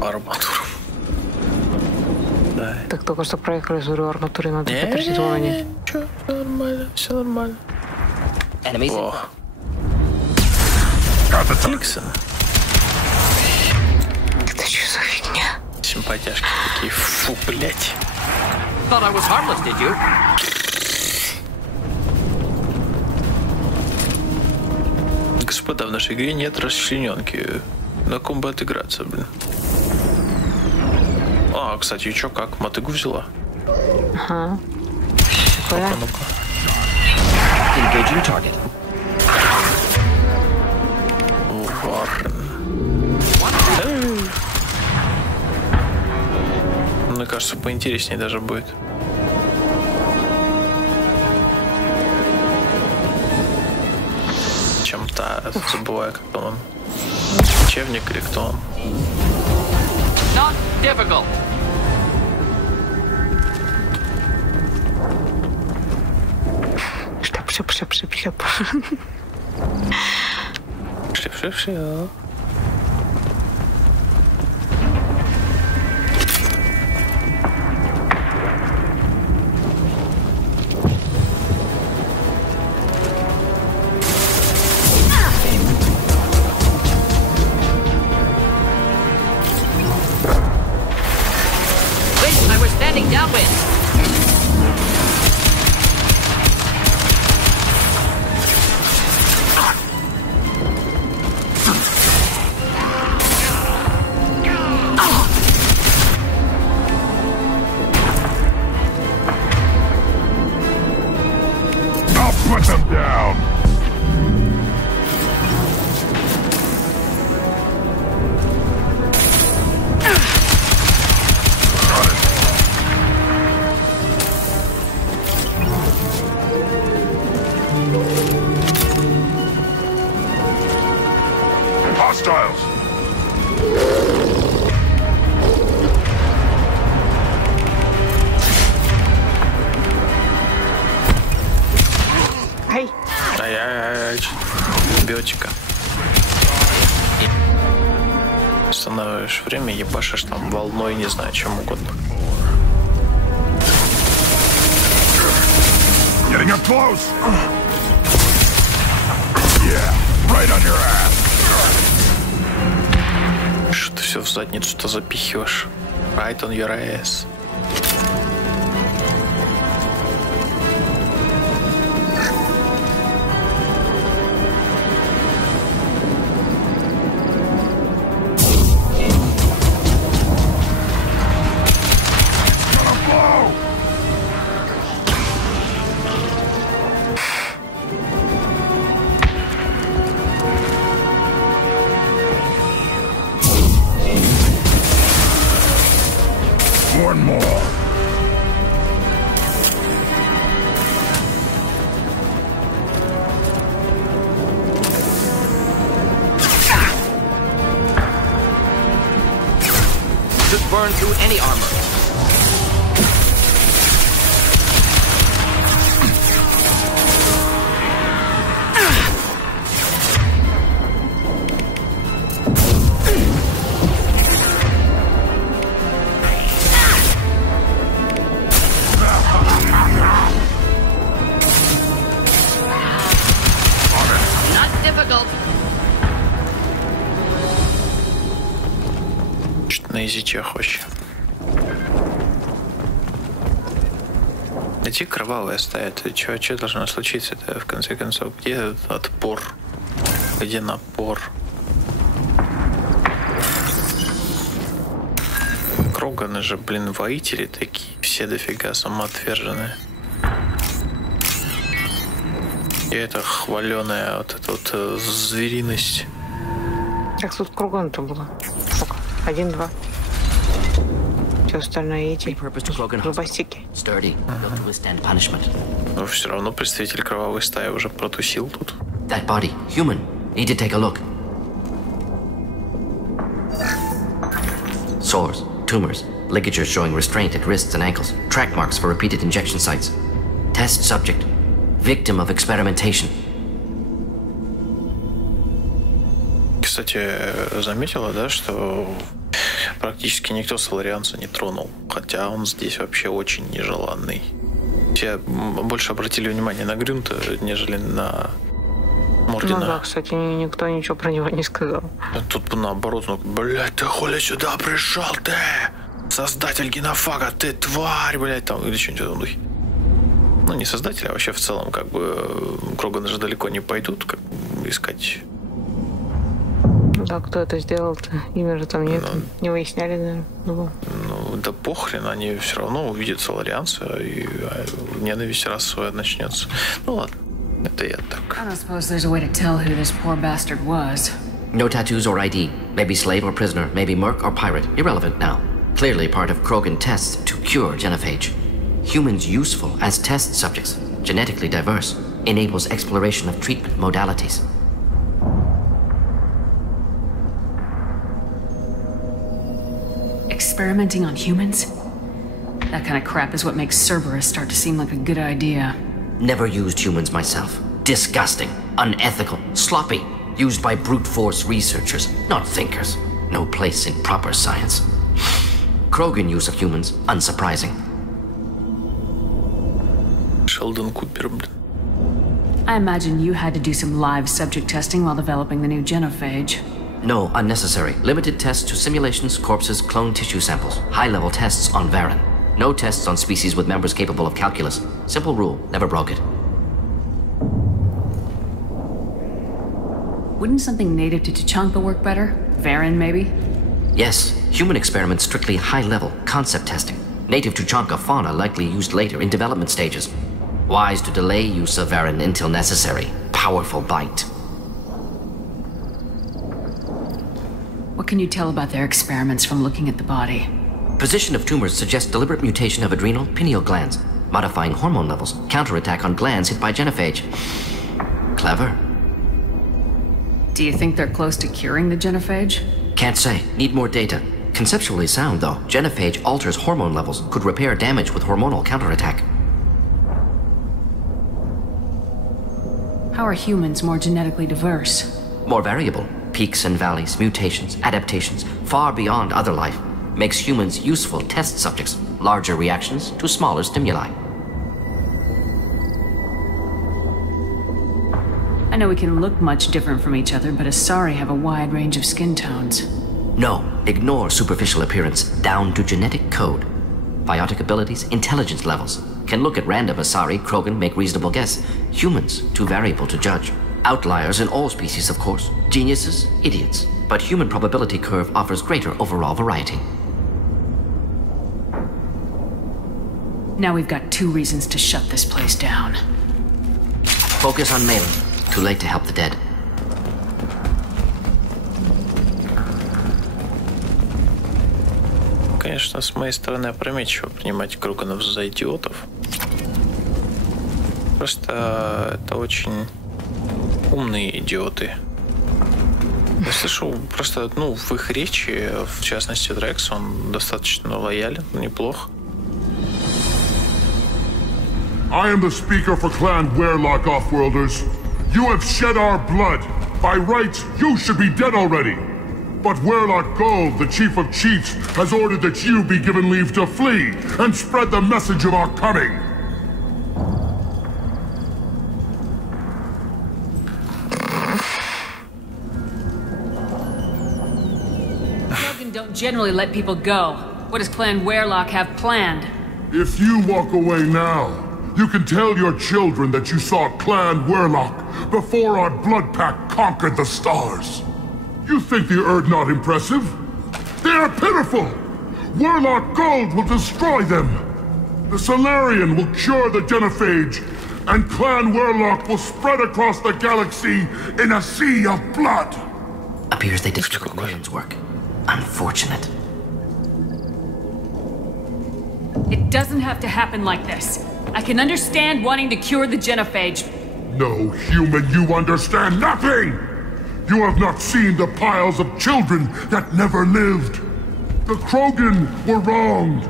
Арматура. Да. Так только что проехали, говорю, арматуре надо потратить внимание. Все нормально, все нормально. О. Никсон. Это что за фигня? Симпатяшки такие. Фу, блять. Thought I was harmless, did you? Господа, в нашей игре нет расчлененки. На ком бы отыграться, блин. А, кстати, и чё, как? Мотыгу взяла? Ага. Ну-ка, ну-ка. Engaging target. Мне кажется, поинтереснее даже будет. Чем та, забываю, как он. Чевник или кто он. Not difficult. Шляп. Шляп. Downwind. I'll put them down. Hostiles! Ай-яй-яй. Биотика. Останавливаешь время, ебашишь там волной, не знаю, чем угодно. Getting up close! Yeah, right on your ass! Что ты все в задницу-то запихиваешь? Right on your ass. One more. Should burn through any armor. На изичах вообще. Эти кровавые стоят. Что должно случиться-то в конце концов? Где этот отпор? Где напор? Кроганы же, блин, воители такие. Все дофига самоотверженные. И это хваленая вот эта вот звериность. Как тут кругом-то было? Сколько? 1-2. Все остальное эти рубастики. Но все равно представитель кровавой стаи уже протусил тут. That body, human. Need to take a look. Sores, tumors, ligatures showing restraint at wrists and ankles, track marks for repeated injection sites. Test subject, victim of experimentation. Кстати, заметила, да, что практически никто соларианца не тронул, хотя он здесь вообще очень нежеланный. Все больше обратили внимание на Грюнта, нежели на Мордина. Ну да, кстати, никто ничего про него не сказал. Тут наоборот, ну, блядь, ты хули сюда пришел, ты? Создатель генофага, ты тварь, блядь, там, или что-нибудь в этом духе. Ну, не создатель, а вообще в целом, как бы, Кроганы же далеко не пойдут, как искать. Да, кто это сделал-то? Имя же там нет. Не выясняли, наверное. Ну, да похрен, они все равно увидят соларианца, и ненависть расовая начнется. Ну ладно, это я так. I don't suppose there's a way to tell who this poor bastard was. No tattoos or ID. Maybe slave or prisoner. Maybe merc or pirate. Irrelevant now. Clearly part of Krogan tests to cure genophage. Humans useful as test subjects. Genetically diverse. Enables exploration of treatment modalities. Experimenting on humans? That kind of crap is what makes Cerberus start to seem like a good idea. Never used humans myself. Disgusting, unethical, sloppy. Used by brute force researchers, not thinkers. No place in proper science. Krogan use of humans, unsurprising. Sheldon Cooper, блин. I imagine you had to do some live subject testing while developing the new genophage. No, unnecessary. Limited tests to simulations, corpses, cloned tissue samples. High-level tests on Varen. No tests on species with members capable of calculus. Simple rule, never broke it. Wouldn't something native to Tuchanka work better? Varen, maybe? Yes, human experiments strictly high-level, concept testing. Native Tuchanka fauna likely used later in development stages. Wise to delay use of Varen until necessary. Powerful bite. What can you tell about their experiments from looking at the body? Position of tumors suggests deliberate mutation of adrenal, pineal glands, modifying hormone levels, counterattack on glands hit by genophage. Clever. Do you think they're close to curing the genophage? Can't say. Need more data. Conceptually sound, though. Genophage alters hormone levels, could repair damage with hormonal counterattack. How are humans more genetically diverse? More variable. Peaks and valleys, mutations, adaptations, far beyond other life. Makes humans useful test subjects. Larger reactions to smaller stimuli. I know we can look much different from each other, but Asari have a wide range of skin tones. No, ignore superficial appearance, down to genetic code. Biotic abilities, intelligence levels. Can look at random Asari, Krogan, make reasonable guess. Humans, too variable to judge. Outliers in all species, of course. Geniuses, idiots. But human probability curve offers greater overall variety. Now we've got 2 reasons to shut this place down. Focus on mailing. Too late to help the dead. конечно, с моей стороны опрометчиво принимать Кроганов за идиотов. Просто это очень умные идиоты. Я слышу просто, ну, в их речи, в частности, Дрекс, он достаточно лоялен, неплох. I am the speaker for Clan Werelock, Offworlders. You have shed our blood. By rights, you should be dead already. But Werelock Gold, the Chief of Chiefs, has ordered that you be given leave to flee and spread the message of our coming. Logan don't generally let people go. What does Clan Werelock have planned? If you walk away now, you can tell your children that you saw Clan Werelock before our blood pack conquered the stars. You think the Erd not impressive? They are pitiful! Werelock Gold will destroy them! The Solarian will cure the genophage, and Clan Werelock will spread across the galaxy in a sea of blood! Appears they destroyed William's work. Unfortunate. It doesn't have to happen like this. I can understand wanting to cure the genophage. No, human, you understand nothing! You have not seen the piles of children that never lived. The Krogan were wronged.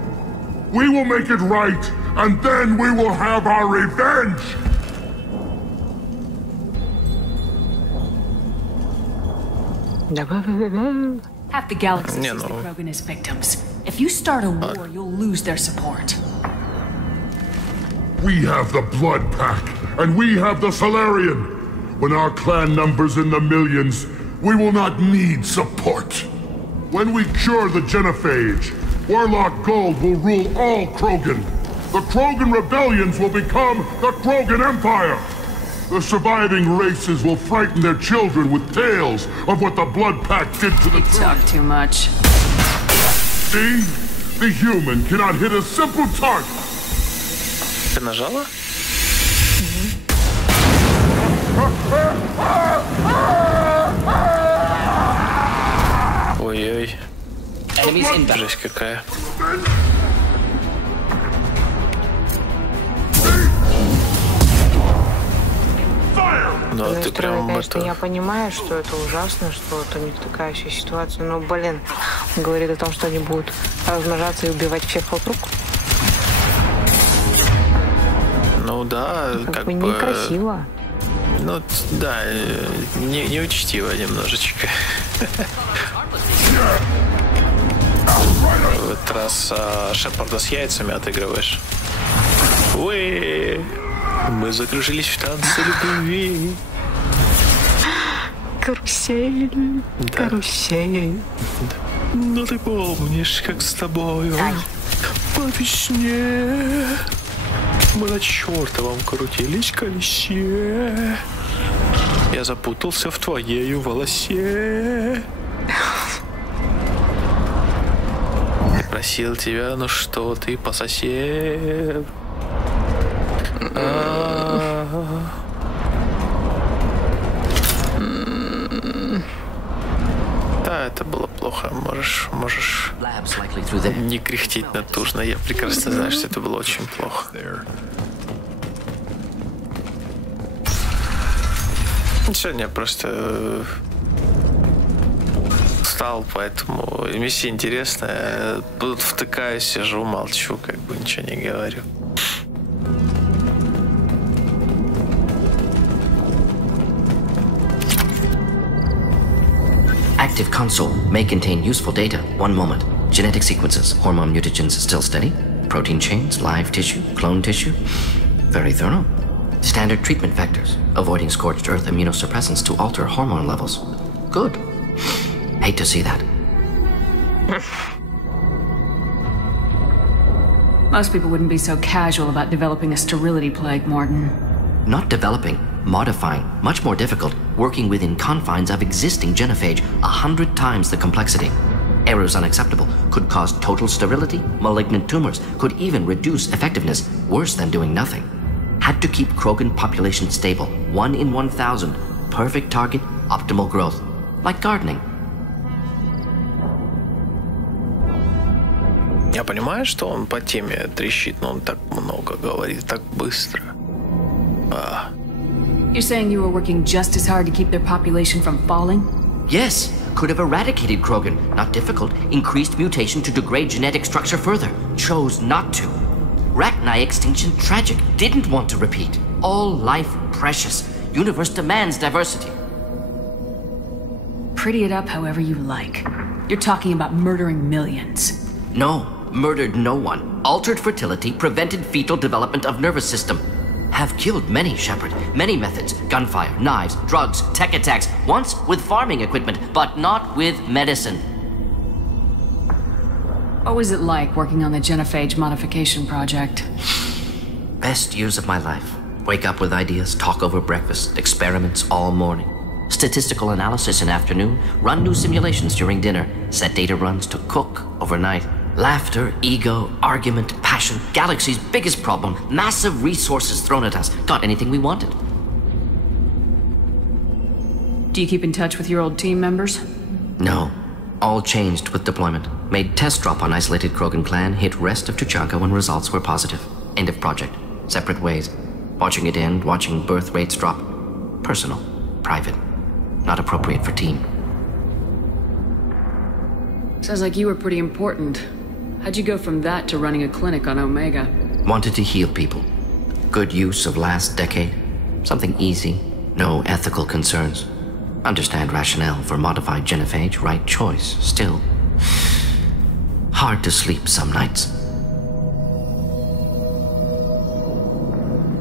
We will make it right, and then we will have our revenge! Half the galaxy sees the Krogan as victims. If you start a war, you'll lose their support. We have the Blood Pack, and we have the Solarian. When our clan numbers in the millions, we will not need support. When we cure the genophage, Warlock Gold will rule all Krogan. The Krogan rebellions will become the Krogan Empire. The surviving races will frighten their children with tales of what the Blood Pack did to the Krogan. Talk too much. See? The human cannot hit a simple target. Ты нажала? Ой-ой. Жесть какая. Да, ты прям конечно, я понимаю, что это ужасно, что это у них такая вообще ситуация, но, блин, говорит о том, что они будут размножаться и убивать всех вокруг. Ну да, как бы... некрасиво. Ну, да, неучтиво немножечко. В этот раз Шепарда с яйцами отыгрываешь. Уи! Мы закружились в танце любви. Карусель, да. Карусель. Да. Ну ты помнишь, как с тобою по весне мы на чертовом крутились колесе. Я запутался в твоею волосе. Я просил тебя, ну что ты по сосед. Да, это было плохо. Можешь не кряхтеть натужно. Я прекрасно знаю, что это было очень плохо. Сегодня просто устал, поэтому миссия интересная. Тут втыкаюсь, сижу, молчу, как бы ничего не говорю. Active console may contain useful data. One moment. Genetic sequences. Hormone mutagens still steady. Protein chains, live tissue, clone tissue. Very thorough. Standard treatment vectors. Avoiding scorched earth immunosuppressants to alter hormone levels. Good. Hate to see that. Most people wouldn't be so casual about developing a sterility plague, Morden. Not developing, modifying, much more difficult, working within confines of existing genophage, 100 times the complexity. Errors unacceptable, could cause total sterility, malignant tumors, could even reduce effectiveness, worse than doing nothing. Had to keep Krogan population stable, 1 in 1,000, perfect target, optimal growth, like gardening. Я понимаю, что он по теме трещит, но он так много говорит, так быстро. You're saying you were working just as hard to keep their population from falling? Yes, could have eradicated Krogan. Not difficult. Increased mutation to degrade genetic structure further. Chose not to. Rachni extinction tragic. Didn't want to repeat. All life precious. Universe demands diversity. Pretty it up however you like. You're talking about murdering millions. No, murdered no one. Altered fertility, prevented fetal development of nervous system. Have killed many, Shepard. Many methods. Gunfire, knives, drugs, tech attacks. Once with farming equipment, but not with medicine. What was it like working on the genophage modification project? Best years of my life. Wake up with ideas, talk over breakfast, experiments all morning. Statistical analysis in afternoon, run new simulations during dinner, set data runs to cook overnight. Laughter, ego, argument, passion, galaxy's biggest problem, massive resources thrown at us. Got anything we wanted. Do you keep in touch with your old team members? No. All changed with deployment. Made test drop on isolated Krogan clan, hit rest of Tuchanka when results were positive. End of project. Separate ways. Watching it end, watching birth rates drop. Personal. Private. Not appropriate for team. Sounds like you were pretty important. How'd you go from that to running a clinic on Omega? Wanted to heal people. Good use of last decade. Something easy. No ethical concerns. Understand rationale for modified genophage, right choice. Still, hard to sleep some nights.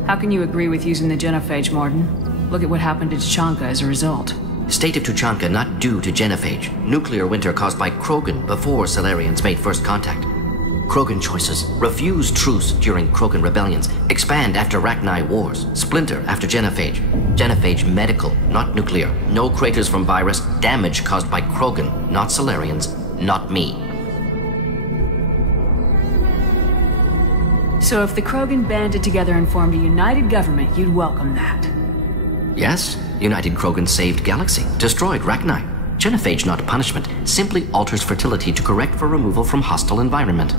How can you agree with using the genophage, Morden? Look at what happened to Tuchanka as a result. State of Tuchanka not due to genophage. Nuclear winter caused by Krogan before Salarians made first contact. Krogan choices. Refuse truce during Krogan rebellions. Expand after Rachni wars. Splinter after genophage. Genophage medical, not nuclear. No craters from virus. Damage caused by Krogan, not Salarians, not me. So if the Krogan banded together and formed a united government, you'd welcome that? Yes. United Krogan saved Galaxy. Destroyed Rachni. Genophage not punishment. Simply alters fertility to correct for removal from hostile environment.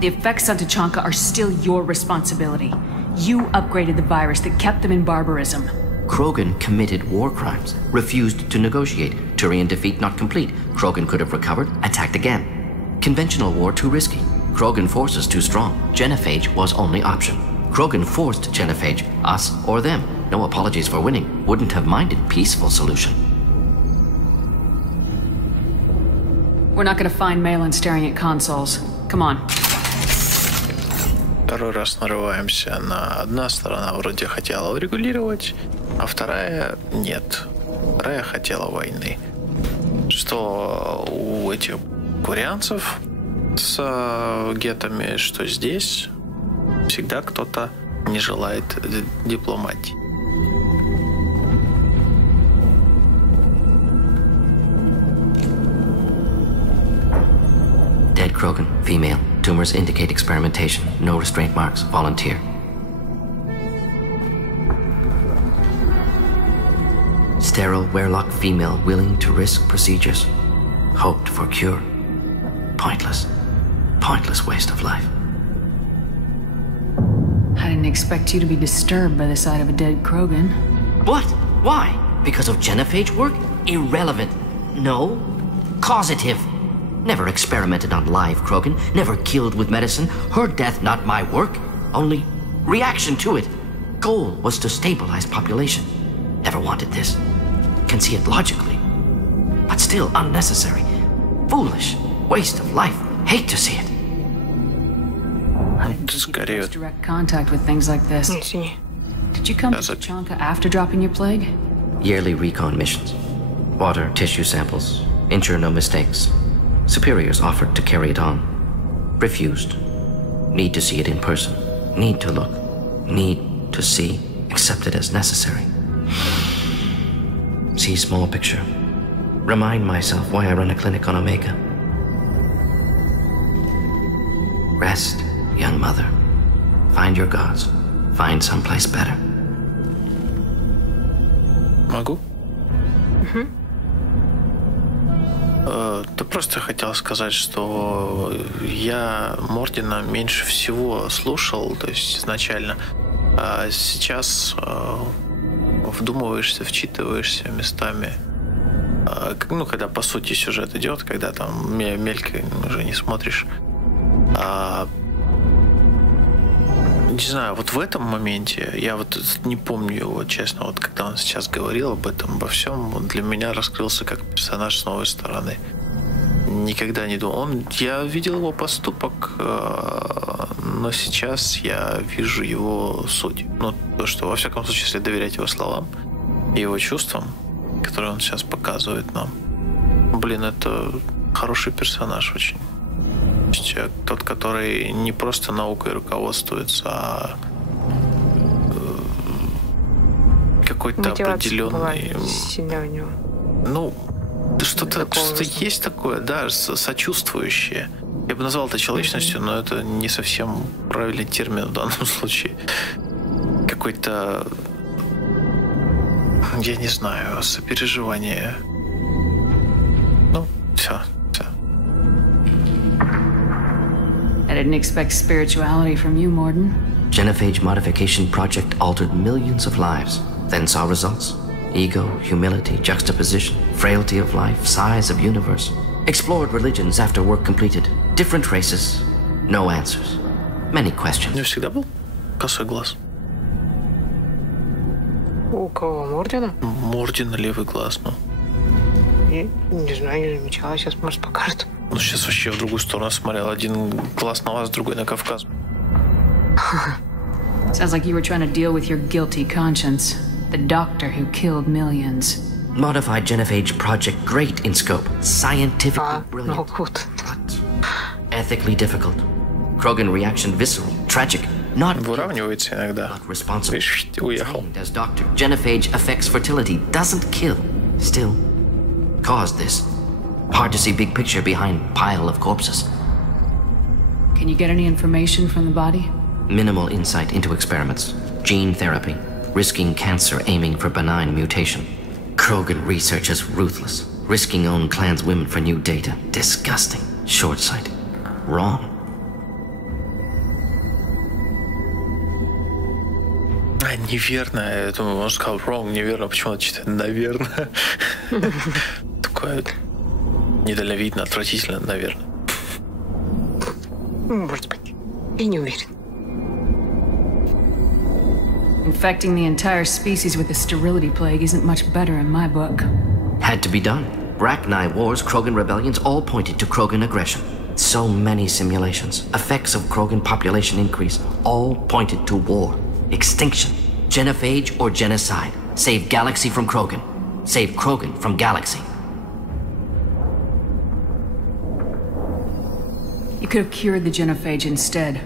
The effects on Tuchanka are still your responsibility. You upgraded the virus that kept them in barbarism. Krogan committed war crimes. Refused to negotiate. Turian defeat not complete. Krogan could have recovered, attacked again. Conventional war too risky. Krogan forces too strong. Genophage was only option. Krogan forced genophage, us or them. No apologies for winning. Wouldn't have minded peaceful solution. We're not gonna find Malin staring at consoles. Come on. Второй раз нарываемся на одна сторона вроде хотела урегулировать, а вторая нет. Вторая хотела войны. Что у этих курианцев с гетами, что здесь всегда кто-то не желает дипломатии. Dead Krogan, female. Tumors indicate experimentation. No restraint marks. Volunteer. Sterile Werlock female willing to risk procedures. Hoped for cure. Pointless. Pointless waste of life. I didn't expect you to be disturbed by the sight of a dead Krogan. What? Why? Because of genophage work? Irrelevant. No. Causative. Never experimented on live Krogan. Never killed with medicine. Her death not my work. Only reaction to it. Goal was to stabilize population. Never wanted this. Can see it logically. But still unnecessary. Foolish. Waste of life. Hate to see it. Скорее. Direct contact with things like this. Did you come to Tuchanka after dropping your plague? Yearly recon missions. Water, tissue samples. Ensure no mistakes. Superiors offered to carry it on. Refused. Need to see it in person. Need to look. Need to see. Accept it as necessary. See small picture. Remind myself why I run a clinic on Omega. Rest, young mother. Find your gods. Find someplace better. Могу? просто хотел сказать, что я Мордина меньше всего слушал, то есть изначально. А сейчас вдумываешься, вчитываешься местами. Ну, когда по сути сюжет идет, когда там мельком уже не смотришь. Не знаю, вот в этом моменте, я вот не помню, вот честно, вот когда он сейчас говорил об этом, обо всем, он для меня раскрылся как персонаж с новой стороны. Никогда не думал. Я видел его поступок, но сейчас я вижу его суть. Ну, то, что, во всяком случае, если доверять его словам и его чувствам, которые он сейчас показывает нам. Блин, это хороший персонаж очень. Тот, который не просто наукой руководствуется, а какой-то определенный... Сильная у него. Ну, что-то есть такое, да, сочувствующее. Я бы назвал это человечностью, но это не совсем правильный термин в данном случае. Какой-то, я не знаю, сопереживание. Ну, все. I didn't expect spirituality from you, Morden. Genophage modification project altered millions of lives, then saw results. Ego, humility, juxtaposition, frailty of life, size of universe. Explored religions after work completed. Different races, no answers. Many questions. У него всегда был косой глаз. У кого? Мордина? Мордина левый глаз, ну. Не знаю, не замечала, сейчас, может, покажет. Ну, сейчас вообще в другую сторону смотрел. Один глаз на вас, другой на Кавказ. Sounds like you were trying to deal with your guilty conscience. The doctor who killed millions. Modified genophage project great in scope. Scientifically brilliant. But ethically difficult. Krogan reaction visceral, tragic. Not выравнивается иногда. Responsible. Видишь, уехал. As doctor, genophage affects fertility, doesn't kill. Still, caused this. Hard to see big picture behind pile of corpses. Can you get any information from the body? Minimal insight into experiments. Gene therapy. Risking cancer, aiming for benign mutation. Krogan researchers ruthless. Risking own clan's women for new data. Disgusting. Short-sighted. Wrong. Неверно. Я думаю, он сказал wrong, неверно. Почему он читает наверное? Такое недальновидно, отвратительно, наверное. Может быть. Я не уверен. Infecting the entire species with the sterility plague isn't much better in my book. Had to be done. Rachni wars, Krogan rebellions all pointed to Krogan aggression. So many simulations. Effects of Krogan population increase all pointed to war. Extinction. Genophage or genocide. Save galaxy from Krogan. Save Krogan from galaxy. You could have cured the genophage instead.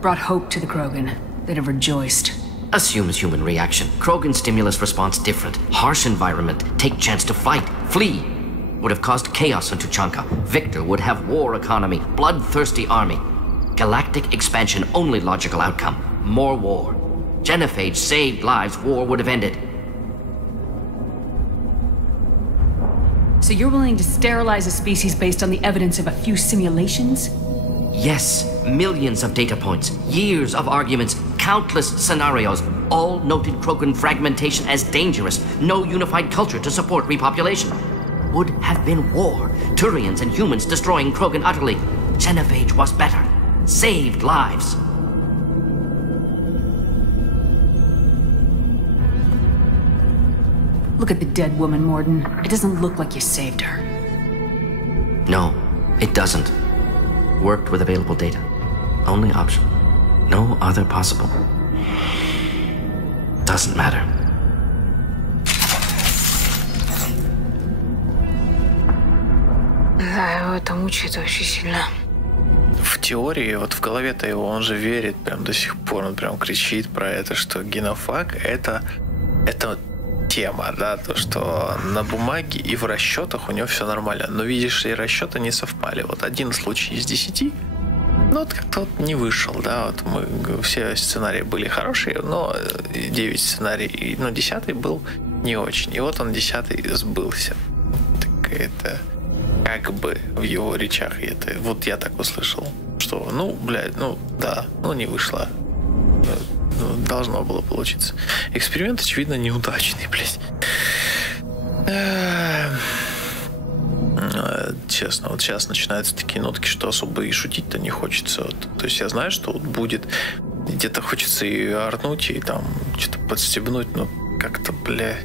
Brought hope to the Krogan. They'd have rejoiced. Assumes human reaction. Krogan stimulus response different. Harsh environment. Take chance to fight. Flee. Would have caused chaos on Tuchanka. Victor would have war economy. Bloodthirsty army. Galactic expansion only logical outcome. More war. Genophage saved lives. War would have ended. So you're willing to sterilize a species based on the evidence of a few simulations? Yes. Millions of data points. Years of arguments. Countless scenarios. All noted Krogan fragmentation as dangerous. No unified culture to support repopulation. Would have been war. Turians and humans destroying Krogan utterly. Genophage was better. Saved lives. Look at the dead woman, Morden. It doesn't look like you saved her. No, it doesn't. Worked with available data. Only option. No other possible. Doesn't matter. Да, его это мучает очень сильно. В теории, вот в голове-то его, он же верит прям до сих пор, он прям кричит про это, что генофаг это тема, да, то, что на бумаге и в расчетах у него все нормально. Но видишь, и расчеты не совпали. Вот один случай из 10, ну вот как-то вот не вышел, да, вот мы, все сценарии были хорошие, но 9 сценариев, ну 10 был не очень. И вот он 10 сбылся. Так это как бы в его речах. И это, вот я так услышал, что, ну, блядь, ну, да, ну, не вышло. Ну, должно было получиться. Эксперимент, очевидно, неудачный, блядь. Честно, вот сейчас начинаются такие нотки, что особо и шутить-то не хочется. Вот. То есть я знаю, что вот будет, где-то хочется и орнуть, и там что-то подстебнуть, но как-то, бля...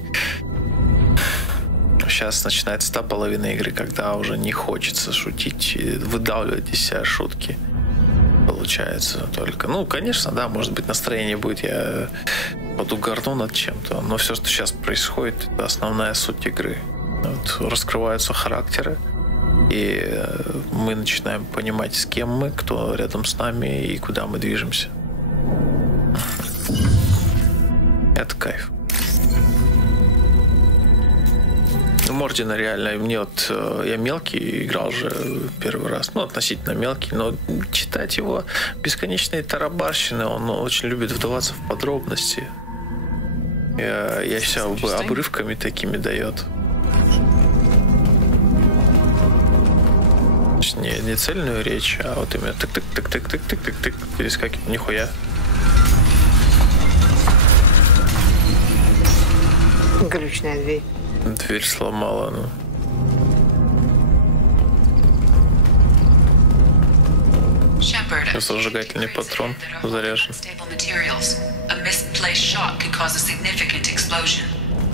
Сейчас начинается та половина игры, когда уже не хочется шутить, и выдавливать из себя шутки. Получается только. Ну, конечно, да, может быть, настроение будет, я подугорну над чем-то, но все, что сейчас происходит, это основная суть игры. Вот, раскрываются характеры, и мы начинаем понимать, с кем мы, кто рядом с нами и куда мы движемся. Это кайф. Мордина реально, мне вот, я мелкий играл уже первый раз, ну, относительно мелкий, но читать его бесконечные тарабарщины, он очень любит вдаваться в подробности. Я все обрывками такими дает. Не цельную речь, а вот именно тык-тык-тык-тык-тык-тык-тык перескакивать, нихуя. Глючная дверь. Дверь сломала, ну. Сейчас зажигательный патрон заряжен.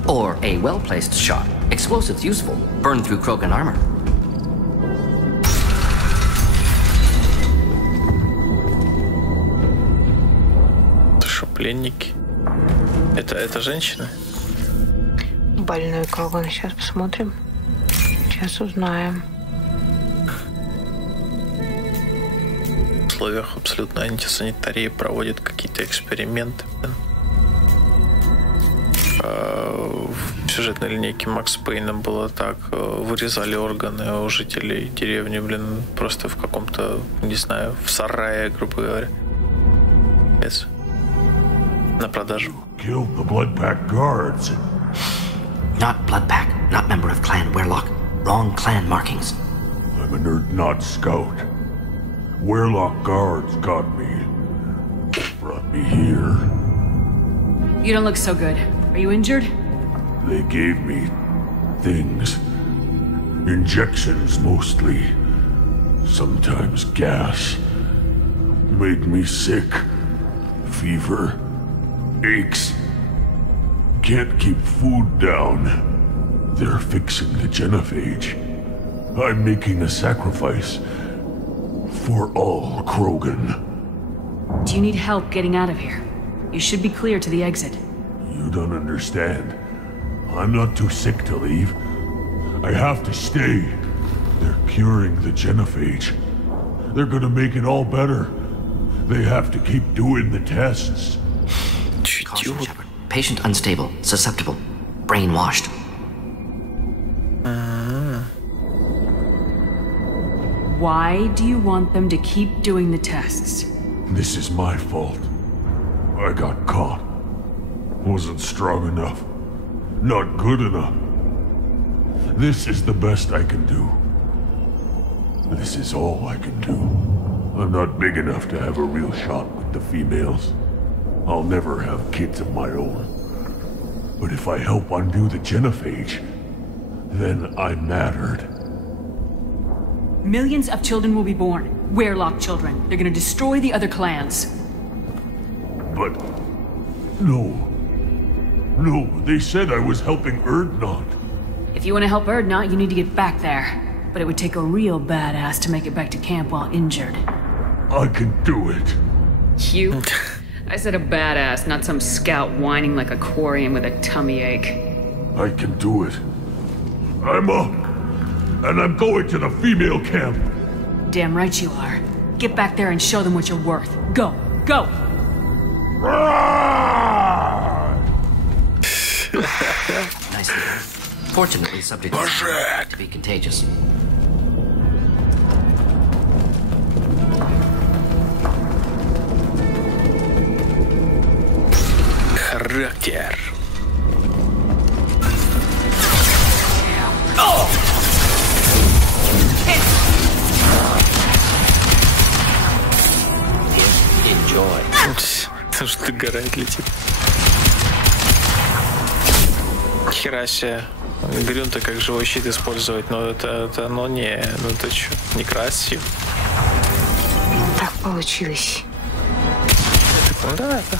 Or a well-placed shot. Explosives useful. Burn through Krogan armor. Это что, пленники? Это женщина? Больной Кроган. Сейчас посмотрим. Сейчас узнаем. В условиях абсолютно антисанитарии проводят какие-то эксперименты. В сюжетной линейке Макс Пейна было так. Вырезали органы у жителей деревни, блин, просто в каком-то, не знаю, в сарае, грубо говоря. На продажу. Not Bloodpack, not member of Clan Werlock. Wrong clan markings. I'm a nerd, not scout. Werlock guards got me. Brought me here. You don't look so good. Are you injured? They gave me things. Injections mostly. Sometimes gas. Made me sick. Fever. Aches. Can't keep food down. They're fixing the genophage. I'm making a sacrifice for all Krogan. Do you need help getting out of here? You should be clear to the exit. You don't understand. I'm not too sick to leave. I have to stay. They're curing the genophage. They're gonna make it all better. They have to keep doing the tests. Caution, Shepard. Patient unstable, susceptible, brainwashed. Why do you want them to keep doing the tests? This is my fault. I got caught. Wasn't strong enough. Not good enough. This is the best I can do. This is all I can do. I'm not big enough to have a real shot with the females. I'll never have kids of my own. But if I help undo the genophage, then I mattered. Millions of children will be born. Werlock children. They're gonna destroy the other clans. But... No. No, they said I was helping Erdnot. If you want to help Erdnot, you need to get back there. But it would take a real badass to make it back to camp while injured. I can do it. You? I said a badass, not some scout whining like a Quarian with a tummy ache. I can do it. I'm up. And I'm going to the female camp. Damn right you are. Get back there and show them what you're worth. Go! Go! Nicely. Fortunately, subject to be contagious. Характер. Что догорает, летит. Хера себе. Грюн-то как живой щит использовать, но это ну не, ну ты что, некрасиво. Так получилось. Ну да, это.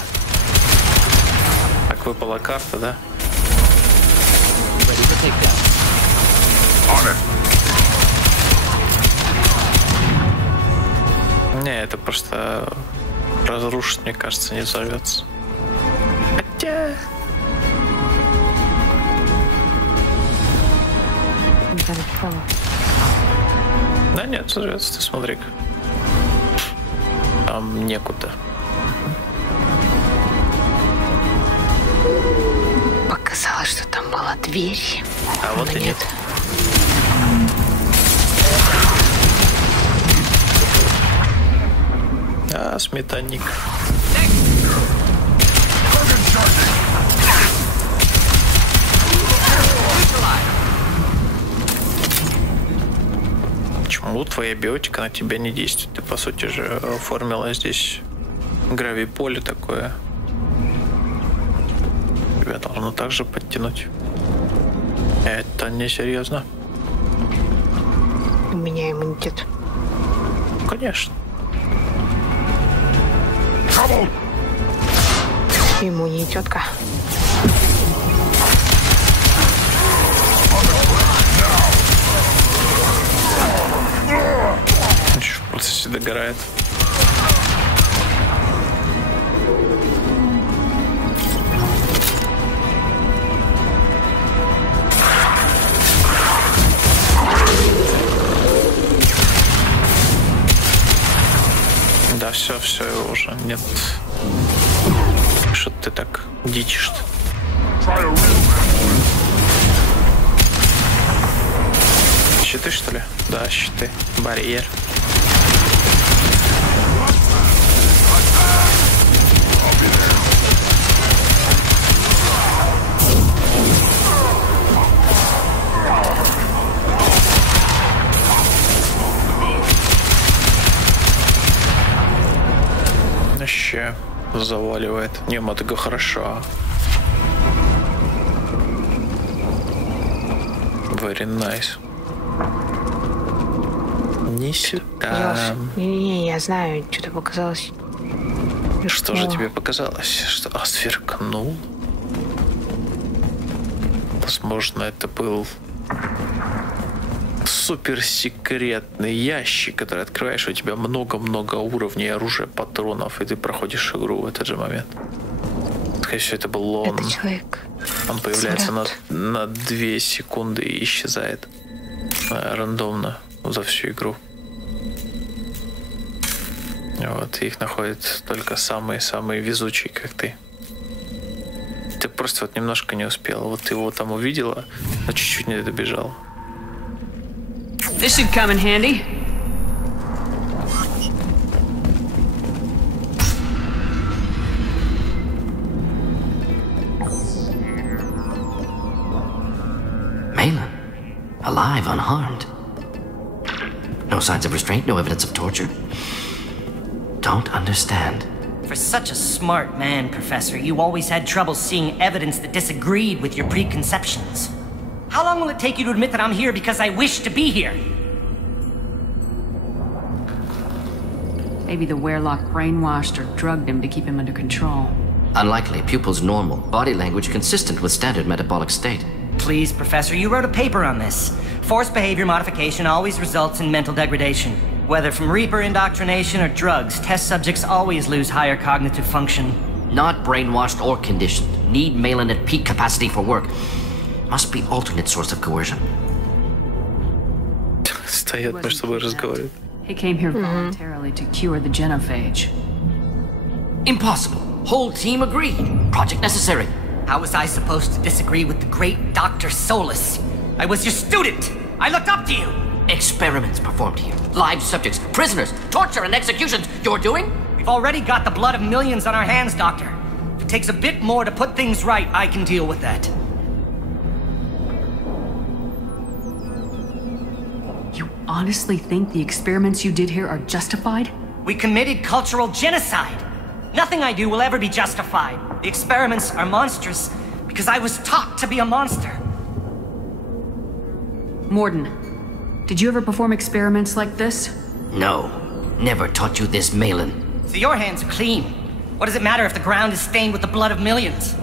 Так выпала карта, да? Не, это просто разрушить, мне кажется, не взорвется. Хотя... Да нет, взорвется, ты смотри-ка. Там некуда. Показалось, что там была дверь. А вот и нет. А, сметанник. Почему твоя биотика на тебя не действует? Ты, по сути же, оформила здесь гравиполе такое. Тебя должно также подтянуть. Это несерьезно. У меня иммунитет. Конечно. Иммунитетка. Еще в процессе догорает. Да, все уже нет. Что ты так дичишь-то? Щиты, что ли? Да, щиты. Барьер. Вообще заваливает. Не, мотыга хороша. Very nice. Не сюда. Не, я знаю, что-то показалось. Что же тебе показалось? Что сверкнул? Возможно, это был суперсекретный ящик, который открываешь, у тебя много-много уровней оружия, патронов, и ты проходишь игру в этот же момент. Скорее всего, это был он. Это человек. Он появляется на 2 секунды и исчезает рандомно за всю игру. Вот, и их находят только самые-самые везучие, как ты. Ты просто вот немножко не успела. Вот ты его там увидела, но чуть-чуть не добежал. This should come in handy. Malin, alive, unharmed. No signs of restraint, no evidence of torture. Don't understand. For such a smart man, Professor, you always had trouble seeing evidence that disagreed with your preconceptions. How long will it take you to admit that I'm here because I wish to be here? Maybe the Werelock brainwashed or drugged him to keep him under control. Unlikely. Pupil's normal. Body language consistent with standard metabolic state. Please, Professor, you wrote a paper on this. Forced behavior modification always results in mental degradation. Whether from Reaper indoctrination or drugs, test subjects always lose higher cognitive function. Not brainwashed or conditioned. Need Malin at peak capacity for work. Must be alternate source of coercion. Стоят между собой разговаривают. He came here voluntarily to cure the genophage. Impossible. Whole team agreed. Project necessary. How was I supposed to disagree with the great Dr. Solus? I was your student! I looked up to you! Experiments performed here. Live subjects, prisoners, torture and executions. You're doing? We've already got the blood of millions on our hands, Doctor. If it takes a bit more to put things right, I can deal with that. You honestly think the experiments you did here are justified? We committed cultural genocide. Nothing I do will ever be justified. The experiments are monstrous because I was taught to be a monster. Morden, did you ever perform experiments like this? No. Never taught you this, Malin. So your hands are clean. What does it matter if the ground is stained with the blood of millions?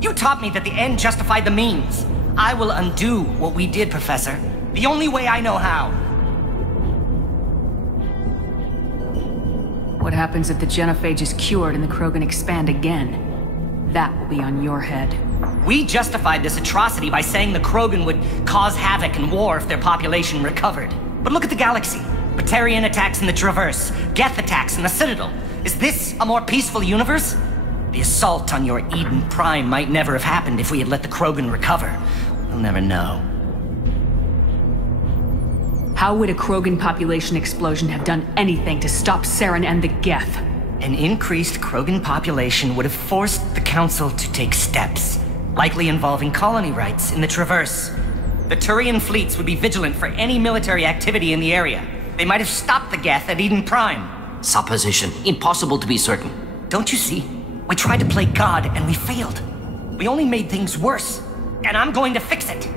You taught me that the end justified the means. I will undo what we did, Professor. The only way I know how. What happens if the genophage is cured and the Krogan expand again? That will be on your head. We justified this atrocity by saying the Krogan would cause havoc and war if their population recovered. But look at the galaxy. Batarian attacks in the Traverse, Geth attacks in the Citadel. Is this a more peaceful universe? The assault on your Eden Prime might never have happened if we had let the Krogan recover. We'll never know. How would a Krogan population explosion have done anything to stop Saren and the Geth? An increased Krogan population would have forced the Council to take steps, likely involving colony rights in the Traverse. The Turian fleets would be vigilant for any military activity in the area. They might have stopped the Geth at Eden Prime. Supposition. Impossible to be certain. Don't you see? We tried to play God and we failed. We only made things worse. And I'm going to fix it.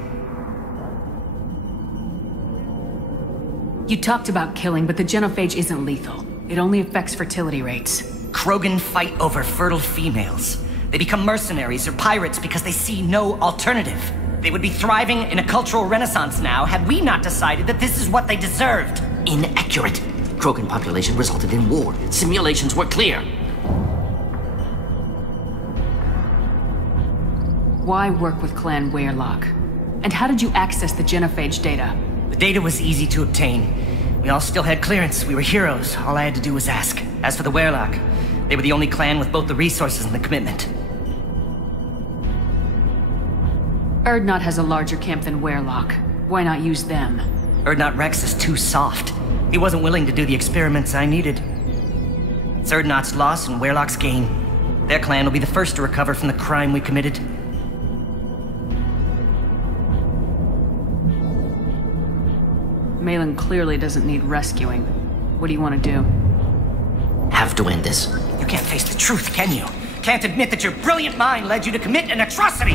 You talked about killing, but the genophage isn't lethal. It only affects fertility rates. Krogan fight over fertile females. They become mercenaries or pirates because they see no alternative. They would be thriving in a cultural renaissance now had we not decided that this is what they deserved. Inaccurate. Krogan population resulted in war. Simulations were clear. Why work with Clan Weyrloc? And how did you access the genophage data? The data was easy to obtain. We all still had clearance. We were heroes. All I had to do was ask. As for the Weyrloc, they were the only clan with both the resources and the commitment. Urdnot has a larger camp than Weyrloc. Why not use them? Urdnot Rex is too soft. He wasn't willing to do the experiments I needed. It's Urdnot's loss and Weyrloc's gain. Their clan will be the first to recover from the crime we committed. Malin clearly doesn't need rescuing. What do you want to do? Have to end this. You can't face the truth, can you? Can't admit that your brilliant mind led you to commit an atrocity!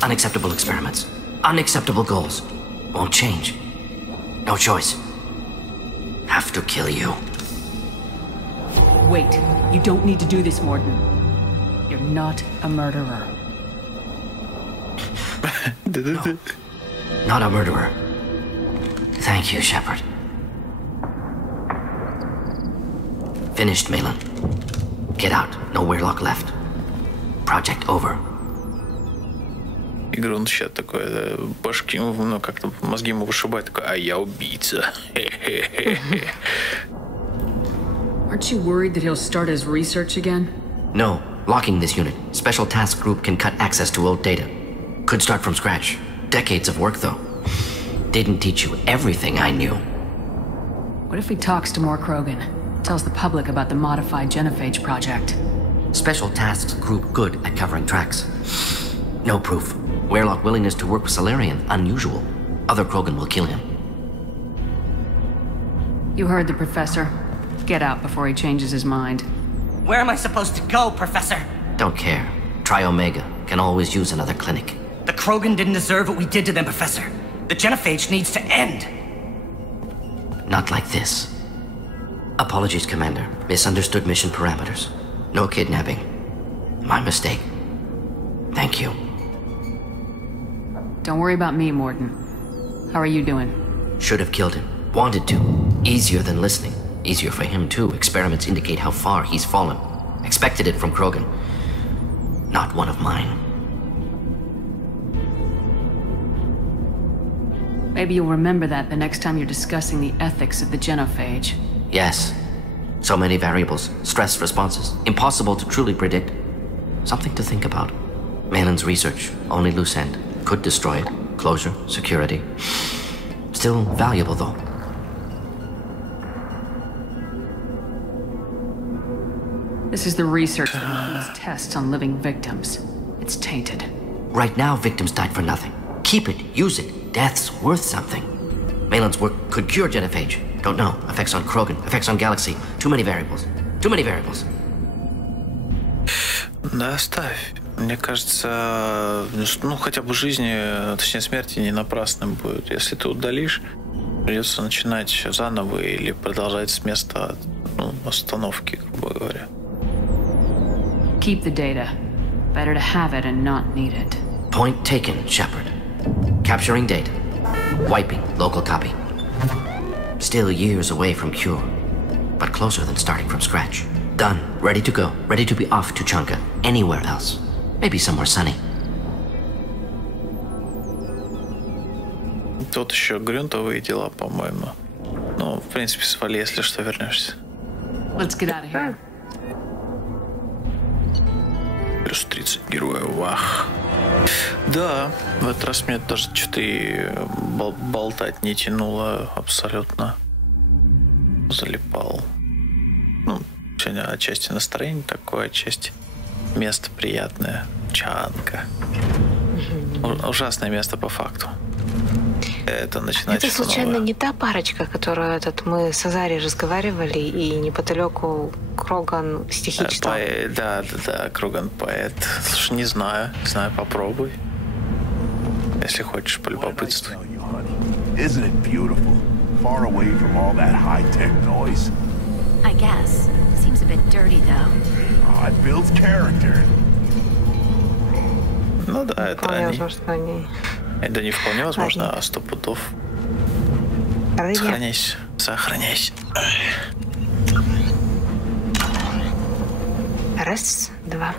Unacceptable experiments. Unacceptable goals. Won't change. No choice. Have to kill you. Wait. You don't need to do this, Morden. You're not a murderer. No. Not a murderer. Thank you, Shepard. Finished, Malin. Get out. No Weyrloc left. Project over. Игру он сейчас такой, да, башки, ну, как-то мозги ему вышибает, такой, а я убийца. Aren't you worried that he'll start his research again? No. Locking this unit. Special task group can cut access to old data. Could start from scratch. Decades of work, though. Didn't teach you everything I knew. What if he talks to more Krogan? Tells the public about the modified genophage project? Special tasks group good at covering tracks. No proof. Weyrloc willingness to work with Salarian, unusual. Other Krogan will kill him. You heard the professor. Get out before he changes his mind. Where am I supposed to go, Professor? Don't care. Try Omega. Can always use another clinic. The Krogan didn't deserve what we did to them, Professor. The genophage needs to end. Not like this. Apologies, Commander. Misunderstood mission parameters. No kidnapping. My mistake. Thank you. Don't worry about me, Morden. How are you doing? Should have killed him. Wanted to. Easier than listening. Easier for him, too. Experiments indicate how far he's fallen. Expected it from Krogan. Not one of mine. Maybe you'll remember that the next time you're discussing the ethics of the genophage. Yes. So many variables. Stress responses. Impossible to truly predict. Something to think about. Malin's research. Only loose end. Could destroy it. Closure. Security. Still valuable, though. This is the research that runs tests on living victims. It's tainted. Right now, victims died for nothing. Keep it. Use it. Death's worth something. Malin's work could cure genophage. Don't know. Effects on Krogan. Effects on Galaxy. Too many variables. Too many variables. Да, оставь. Мне кажется, ну хотя бы жизни, точнее смерти не напрасным будет. Если ты удалишь, придется начинать заново или продолжать с места остановки, грубо говоря. Keep the data. Better to have it and not need it. Point taken, Shepard. Capturing data. Wiping local copy. Still years away from cure, but closer than starting from scratch. Done. Ready to go. Ready to be off to Chunka. Anywhere else. Maybe somewhere sunny. Тут еще грунтовые дела, по-моему. Ну, в принципе, свали, если что, вернешься. Let's get out of here. Плюс 30 героев, вах. Да, в этот раз мне даже что-то и болтать не тянуло абсолютно. Залипал. Ну, сегодня отчасти настроение такое, отчасти место приятное. Чанка. Ужасное место по факту. Это начинается. Это случайно не та парочка, которую мы с Азари разговаривали, и неподалеку Кроган стихи читал? Да, Кроган поэт. Слушай, не знаю, попробуй. Если хочешь, полюбопытствуй. Isn't it beautiful? Far away from all that high-tech noise. I guess. Seems a bit dirty, though. Oh, it builds character. Ну да, это они. Это не вполне возможно, а 100 пудов. Сохраняйся. Раз, два.